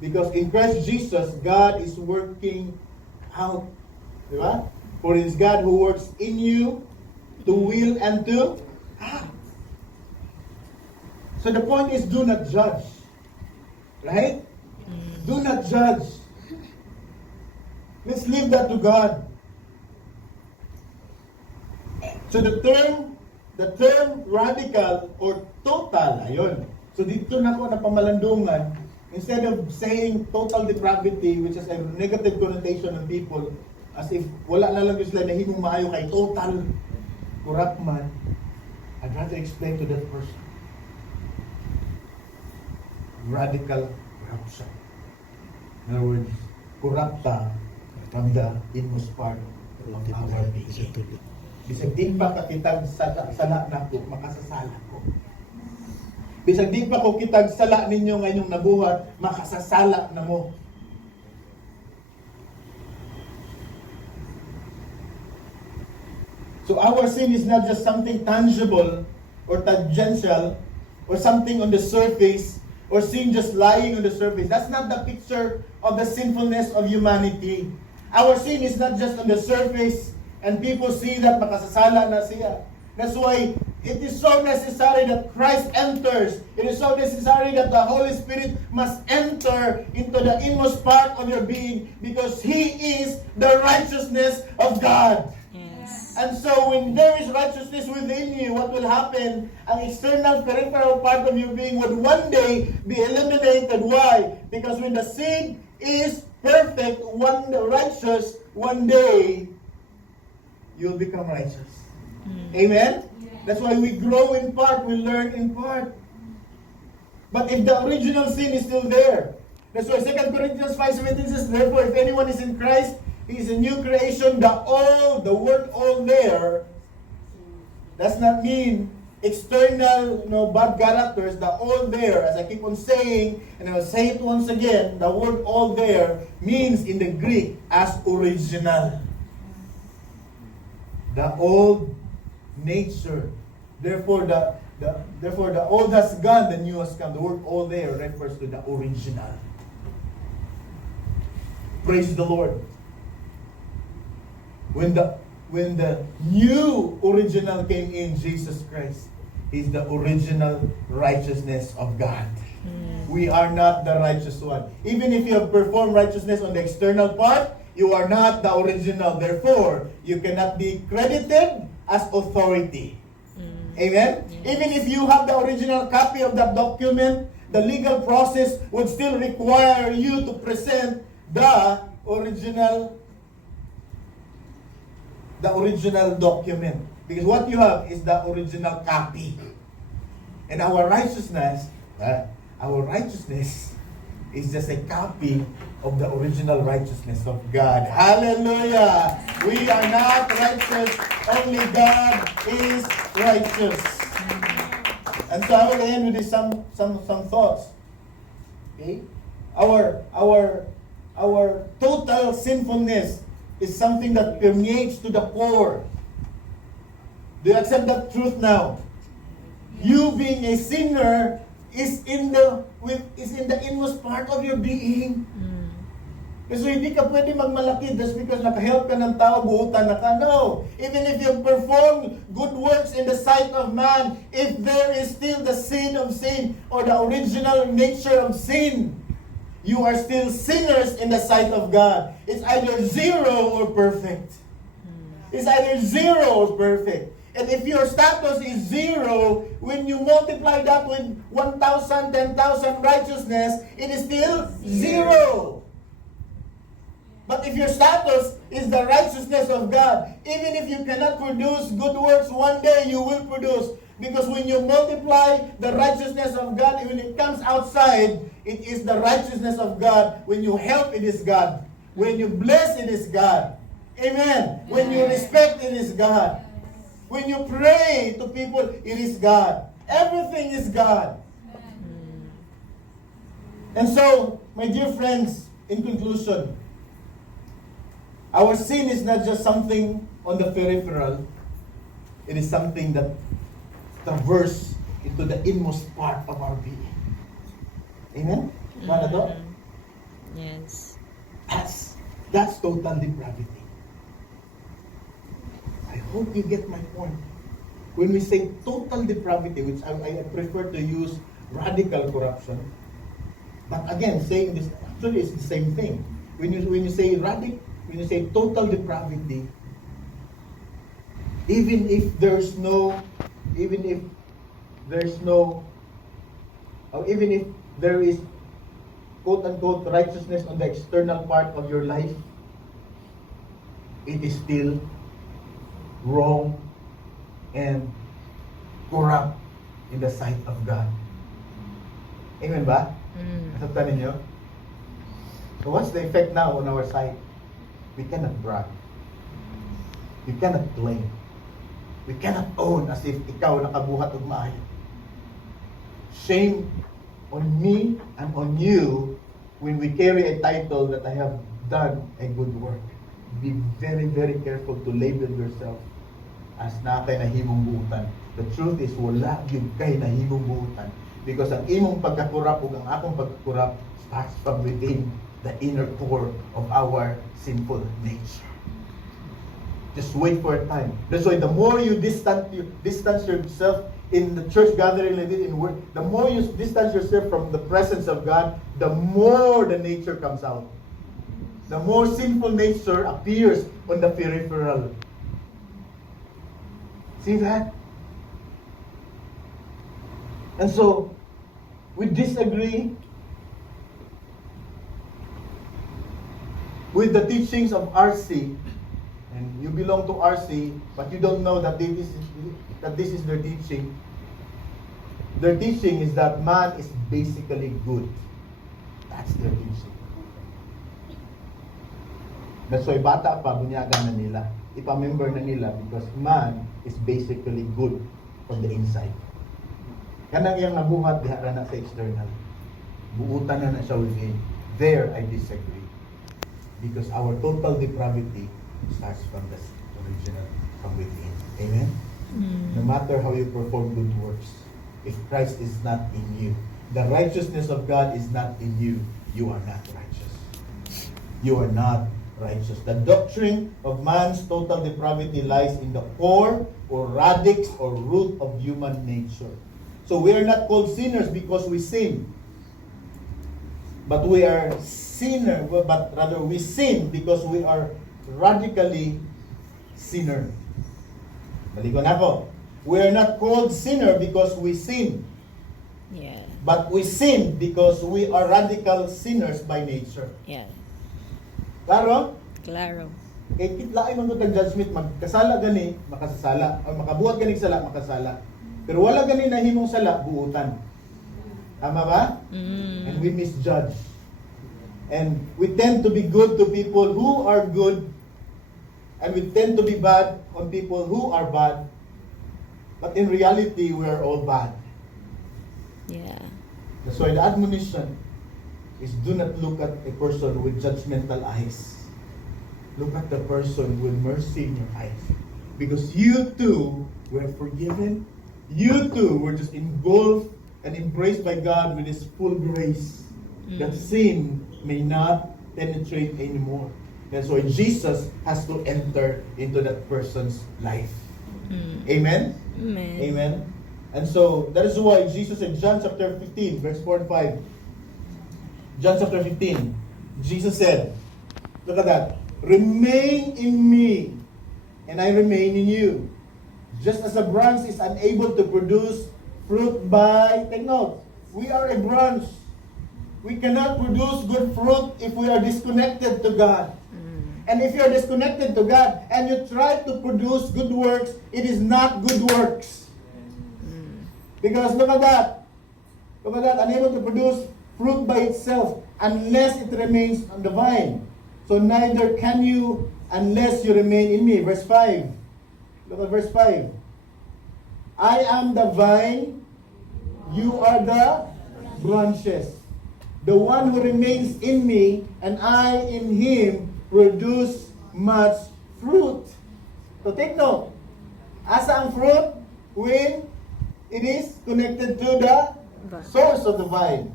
Because in Christ Jesus, God is working out. Diba? For it is God who works in you to will and to act. So the point is, do not judge. Right? Do not judge. Let's leave that to God. So the term radical or total, ayun. So dito na ako na pamalandungan, instead of saying total depravity, which is a negative connotation of people, as if wala na lang sila na himong maayo kay total corrupt man, I'd rather explain to that person. Radical corruption. In other words, corrupta from the inmost part of our being. Bisag di pa kakitag sala na ko, makasasala ko. Bisag di pa ko kitag sala ninyo ngayong nabuhat, makasasala na mo. So our sin is not just something tangible or tangential or something on the surface or sin just lying on the surface. That's not the picture of the sinfulness of humanity. Our sin is not just on the surface and people see that makasasala na siya. That's why it is so necessary that Christ enters. It is so necessary that the Holy Spirit must enter into the inmost part of your being because He is the righteousness of God. And so when there is righteousness within you, what will happen? Ang external peripheral part of your being would one day be eliminated. Why? Because when the seed is perfect, righteous, one day you'll become righteous. Amen? That's why we grow in part, we learn in part. But if the original sin is still there, that's why 2 Corinthians 5:17 says, therefore, if anyone is in Christ, he is a new creation. The word all there does not mean external, bad characters. The all there, as I keep on saying, and I'll say it once again, the word all there means in the Greek as original. The old nature. Therefore, the old has gone, the new has come. The word all there refers to the original. Praise the Lord. When the new original came in, Jesus Christ is the original righteousness of God. We are not the righteous one. Even if you have performed righteousness on the external part, you are not the original. Therefore, you cannot be credited as authority. Amen? Even if you have the original copy of that document, the legal process would still require you to present the original document. Because what you have is the original copy. And our righteousness is just a copy of the original righteousness of God. Hallelujah! We are not righteous, only God is righteous. And so I will end with this, some thoughts. Okay? Our total sinfulness is something that permeates to the core. Do you accept that truth now? You being a sinner is in the inmost part of your being. Kasi hindi ka pwede magmalaki just because nakahelp ka ng tao, buutan na ka. No. Even if you perform good works in the sight of man, if there is still the sin of sin or the original nature of sin, you are still sinners in the sight of God. It's either zero or perfect. It's either zero or perfect. And if your status is zero, when you multiply that with 1,000, 10,000 righteousness, it is still zero. But if your status is the righteousness of God, even if you cannot produce good works, one day you will produce. Because when you multiply the righteousness of God, when it comes outside, it is the righteousness of God. When you help, it is God. When you bless, it is God. Amen. When you respect, it is God. When you pray to people, it is God. Everything is God. And so, my dear friends, in conclusion, our sin is not just something on the peripheral. It is something that traverses into the inmost part of our being. Amen? Wala to? Yes. That's total depravity. I hope you get my point. When we say total depravity, which I prefer to use radical corruption, but again, saying this, actually it's the same thing. When you say total depravity, even if there is quote unquote righteousness on the external part of your life, it is still wrong and corrupt in the sight of God. Amen ba? Nasabtan ninyo? So what's the effect now on our side? We cannot brag. We cannot claim. We cannot own as if ikaw nakabuhat og maayo. Shame on me and on you when we carry a title that I have done a good work. Be very, very careful to label yourself as na kay nahimong buutan. The truth is, wala yung kay nahimong buutan. Because ang imong pagkakurap ug ang akong pagkakurap starts from within the inner core of our sinful nature. Just wait for a time. That's why the more you distance yourself in the church gathering like this, in work, the more you distance yourself from the presence of God, the more the nature comes out. The more sinful nature appears on the peripheral. See that? And so, we disagree with the teachings of RC, and you belong to RC, but you don't know that this is their teaching. Their teaching is that man is basically good. That's their teaching. That's why bata pa, bunyagan na nila. Ipa-member na nila because man is basically good on the inside. Kanang iyang nabuhat, diha na sa external. Buutan na siya within. There, I disagree. Because our total depravity starts from the original, from within. Amen? No matter how you perform good works, if Christ is not in you, the righteousness of God is not in you, you are not righteous. You are not righteous. The doctrine of man's total depravity lies in the core or radix or root of human nature. So we are not called sinners because we sin. But we are sinner, but rather we sin because we are radically sinner. Balikan ako. We are not called sinner because we sin. Yeah. But we sin because we are radical sinners by nature. Yeah. Klaro? Claro. Kaya kitlaay man ko judgment, magkasala gani, makasasala. O makabuhat gani sala, makasala. Pero wala gani nahimong sala, buutan. Tama ba? And we misjudge. And we tend to be good to people who are good. And we tend to be bad on people who are bad. But in reality, we are all bad. Yeah. That's why the admonition is do not look at a person with judgmental eyes. Look at the person with mercy in your eyes. Because you too were forgiven. You too were just engulfed and embraced by God with His full grace. That sin may not penetrate anymore. That's why Jesus has to enter into that person's life. Amen? Amen. Amen. And so that is why Jesus in John chapter 15, verse 4 and 5. John chapter 15, Jesus said, look at that, remain in me, and I remain in you. Just as a branch is unable to produce fruit by, take note, we are a branch. We cannot produce good fruit if we are disconnected to God. And if you are disconnected to God and you try to produce good works, it is not good works. Because look at that. Look at that. Unable to produce fruit by itself unless it remains on the vine. So neither can you unless you remain in me. Verse 5. Look at verse 5. I am the vine, you are the branches. The one who remains in me and I in him produce much fruit. So take note. Asa ang fruit? When it is connected to the source of the vine.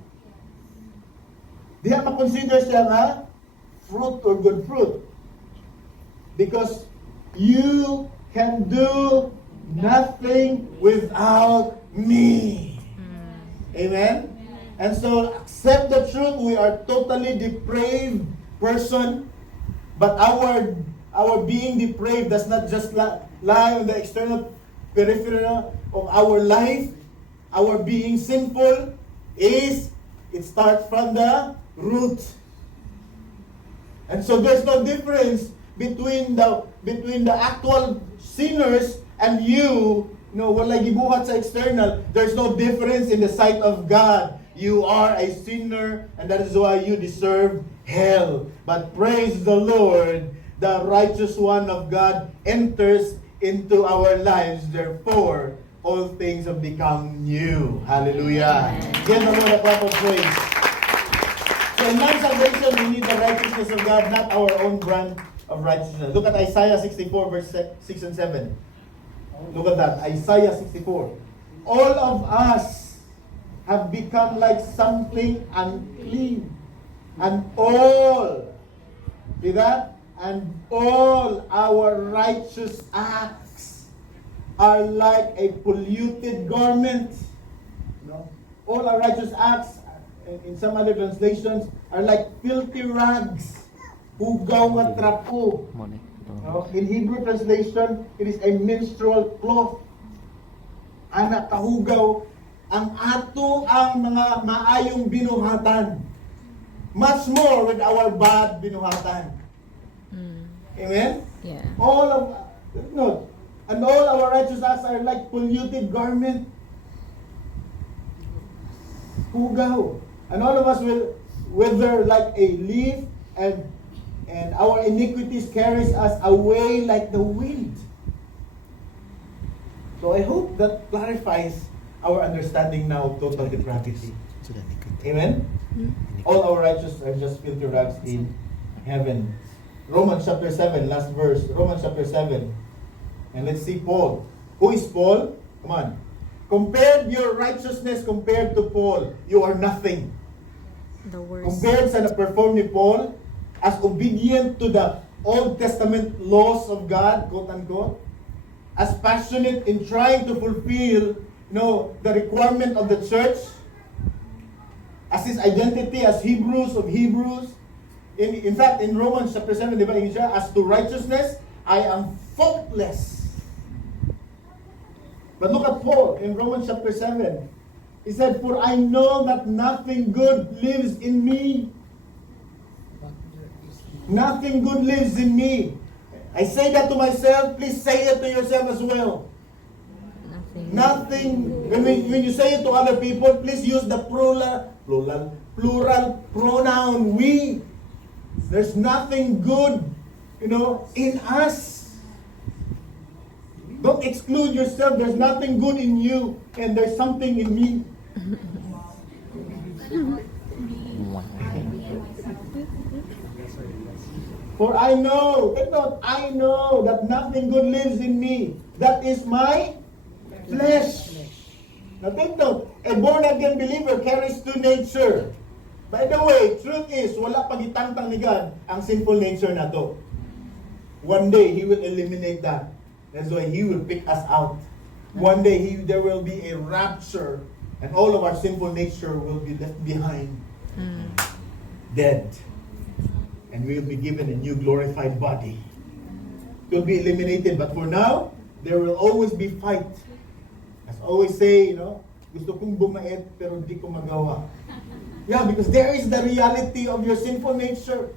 Diha ma-consider siya nga fruit or good fruit. Because you can do nothing without me. Amen? And so, accept the truth, we are totally depraved person, but our being depraved does not just lie on the external peripheral of our life. Our being sinful it starts from the root. And so there's no difference between the actual sinners and you know, walay gibuhat sa external. There's no difference in the sight of God. You are a sinner, and that is why you deserve hell. But praise the Lord, the righteous one of God enters into our lives. Therefore, all things have become new. Hallelujah. Give the Lord a clap of praise. So in man's salvation, we need the righteousness of God, not our own brand of righteousness. Look at Isaiah 64, verse 6 and 7. Look at that. Isaiah 64. All of us have become like something unclean. And all, see that? And all our righteous acts are like a polluted garment. No? All our righteous acts, in some other translations, are like filthy rags. Hugaw nga trapo. No? In Hebrew translation, it is a menstrual cloth. Anak kahugaw, ang ato ang mga maayong binuhatan. Much more with our bad binuhatan. Amen? Yeah. And all our righteous acts are like polluted garment. Hugaw. And all of us will wither like a leaf, and our iniquities carries us away like the wind. So I hope that clarifies our understanding now of total depravity. Amen? All our righteous are just filthy rags in heaven. Romans chapter 7, last verse. Romans chapter 7. And let's see Paul. Who is Paul? Come on. Compare your righteousness compared to Paul. You are nothing. The worst. Compared sa na-perform ni Paul as obedient to the Old Testament laws of God, quote-unquote, as passionate in trying to fulfill the requirement of the church, as his identity as Hebrews of Hebrews. In fact, in Romans chapter 7, di ba, as to righteousness, I am faultless. But look at Paul in Romans chapter 7. He said, for I know that nothing good lives in me. Nothing good lives in me. I say that to myself, please say it to yourself as well. Nothing. When you say it to other people, please use the plural pronoun we. There's nothing good, in us. Don't exclude yourself. There's nothing good in you, and there's something in me. For I know, take note, I know that nothing good lives in me. That is my flesh. Now take note, a born-again believer carries two nature. By the way, truth is, wala pagitangtang ni God ang sinful nature na to. One day, He will eliminate that. That's why He will pick us out. One day, there will be a rapture and all of our sinful nature will be left behind. Dead. And we will be given a new glorified body. It will be eliminated. But for now, there will always be fight. As I always say, gusto kong bumait pero hindi ko magawa. Yeah, because there is the reality of your sinful nature.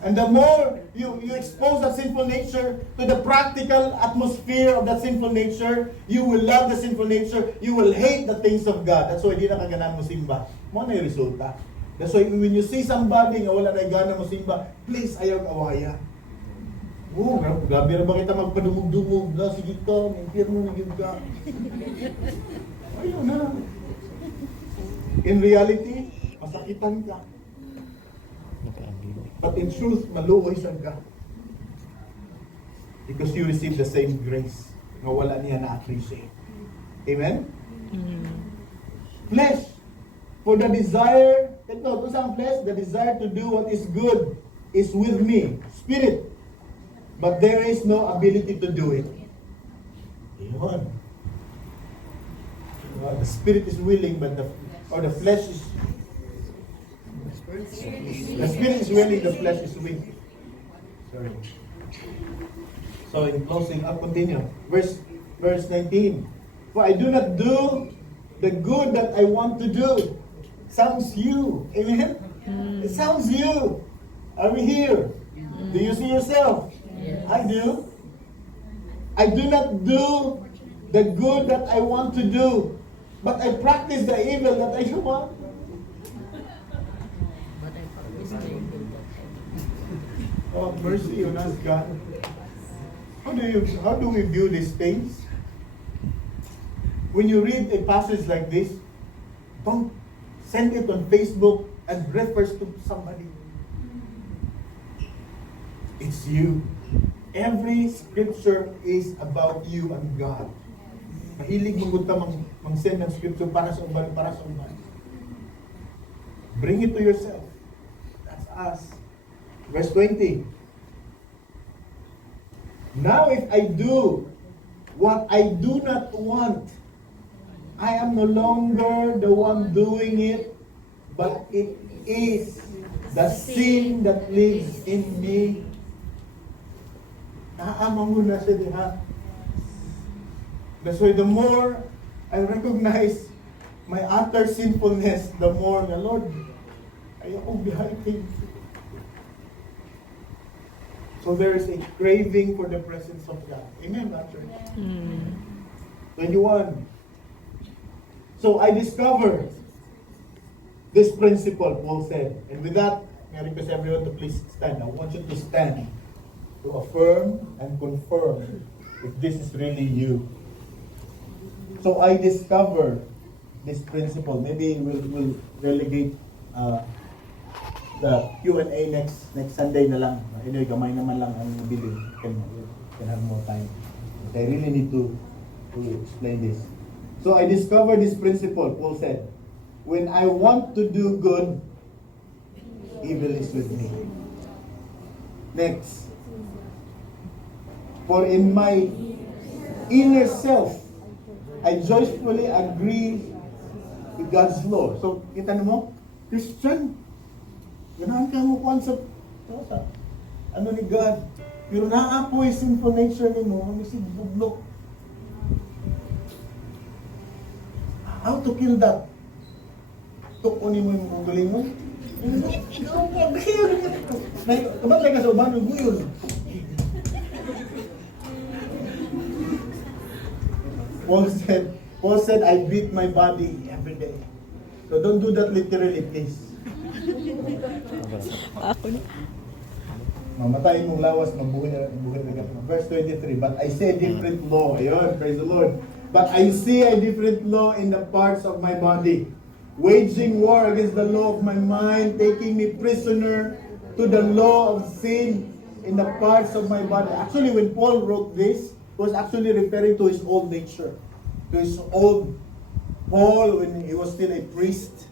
And the more you expose that sinful nature to the practical atmosphere of that sinful nature, you will love the sinful nature, you will hate the things of God. That's why di na kaganan mo simba. Mo na yung resulta. That's why when you see somebody nga wala na gana mo simba, please ayaw kawaya. Oh, grabe na ba kita magpadumog-dumog na, sige ka, may impyerno na yun ka. Ayaw na. In reality, masakitan ka. But in truth, maluoy ka. Because you receive the same grace na wala niya na-appreciate. Amen? Flesh. For the desire, ito sa flesh, the desire to do what is good is with me. Spirit. But there is no ability to do it. Amen. The spirit is willing, but the flesh is... The spirit is willing, the flesh is weak. Sorry. So in closing, I'll continue. Verse 19. For I do not do the good that I want to do. Sounds you. Amen? It sounds you. Are we here? Do you see yourself? Yes. I do. I do not do the good that I want to do, but I practice the evil that I don't want. Oh, mercy on us, God. How do we view these things? When you read a passage like this, don't send it on Facebook and refers to somebody. It's you. Every scripture is about you and God. Mahilig mong mang-send ng scripture para sa uban. Bring it to yourself. That's us. Verse 20. Now if I do what I do not want, I am no longer the one doing it, but it is the sin that lives in me. Naamang mo na siya diha. That's why the more I recognize my utter sinfulness, the more the Lord, ayokong behind. So there is a craving for the presence of God. Amen, Pastor? 21. So I discovered this principle, Paul said. And with that, I request everyone to please stand. I want you to stand to affirm and confirm if this is really you. So I discovered this principle. Maybe we'll relegate the Q&A next Sunday na lang. Anyway, gamay naman lang ang bili. Can have more time. But I really need to explain this. So I discovered this principle. Paul said, when I want to do good, evil is with me. Next. For in my inner self, I joyfully agree with God's law. So, kita mo, Christian, ganahan ka mo kung sa ano ni God. Pero naapoy sinful nature ni mo, may bublok. How to kill that? Tukunin mo yung guling mo. Kabatay ka sa uban yung guyon. Paul said, I beat my body every day. So don't do that literally, please. Ako na. Mamatayin mong lawas, mabuhay na ka. Verse 23, but I say a different law. Ayun, praise the Lord. But I see a different law in the parts of my body. waging war against the law of my mind, taking me prisoner to the law of sin in the parts of my body. Actually, when Paul wrote this, he was actually referring to his old nature, to his old Paul when he was still a priest.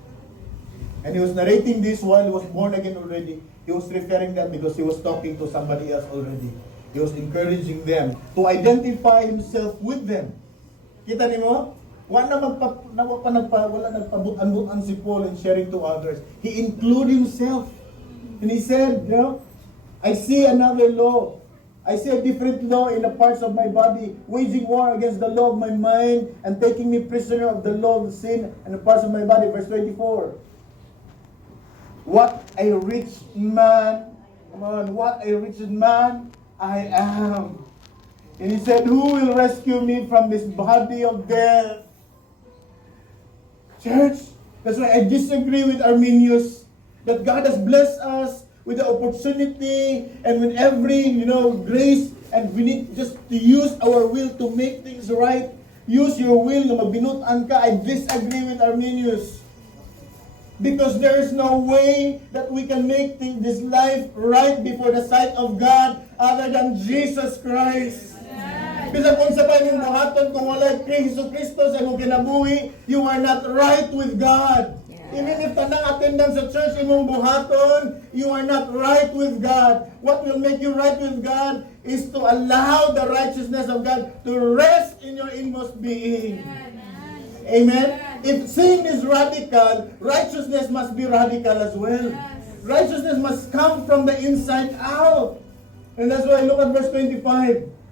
And he was narrating this while he was born again already. He was referring that because he was talking to somebody else already. He was encouraging them to identify himself with them. Kita niyo? Wala nagpabutan si Paul in sharing to others. He included himself. And he said, you know, I see another law. I see a different law in the parts of my body, waging war against the law of my mind and taking me prisoner of the law of sin and the parts of my body. Verse 24. What a rich man, come on, what a rich man I am. And he said, who will rescue me from this body of death? Church, that's why I disagree with Arminius that God has blessed us with the opportunity and with every, grace, and we need just to use our will to make things right. Use your will, na magbinutan ka. I disagree with Arminius. Because there is no way that we can make this life right before the sight of God other than Jesus Christ. Bisa kung sa mong buhaton kung wala kay Hesus Kristo sa imong kinabuhi, you are not right with God. Even if tanang attendance sa church imong buhaton, you are not right with God. What will make you right with God is to allow the righteousness of God to rest in your inmost being. Amen? If sin is radical, righteousness must be radical as well. Righteousness must come from the inside out. And that's why look at verse 25.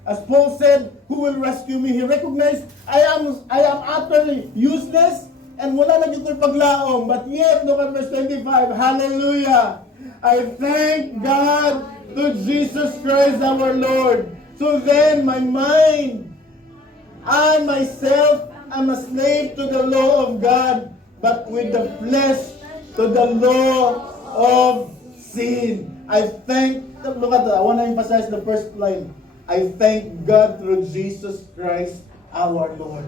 As Paul said, who will rescue me? He recognized, I am utterly useless and wala na dito paglaom. But yet, look at verse 25. Hallelujah! I thank God to Jesus Christ our Lord. So then, my mind, I myself am a slave to the law of God, but with the flesh to the law of sin. I want to emphasize the first line. I thank God through Jesus Christ our Lord.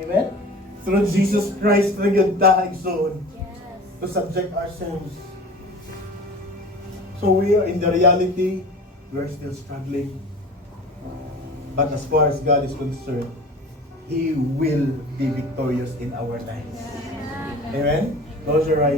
Amen? Through Jesus Christ, to subject ourselves. So we are in the reality, we are still struggling. But as far as God is concerned, He will be victorious in our lives. Amen? Close your eyes.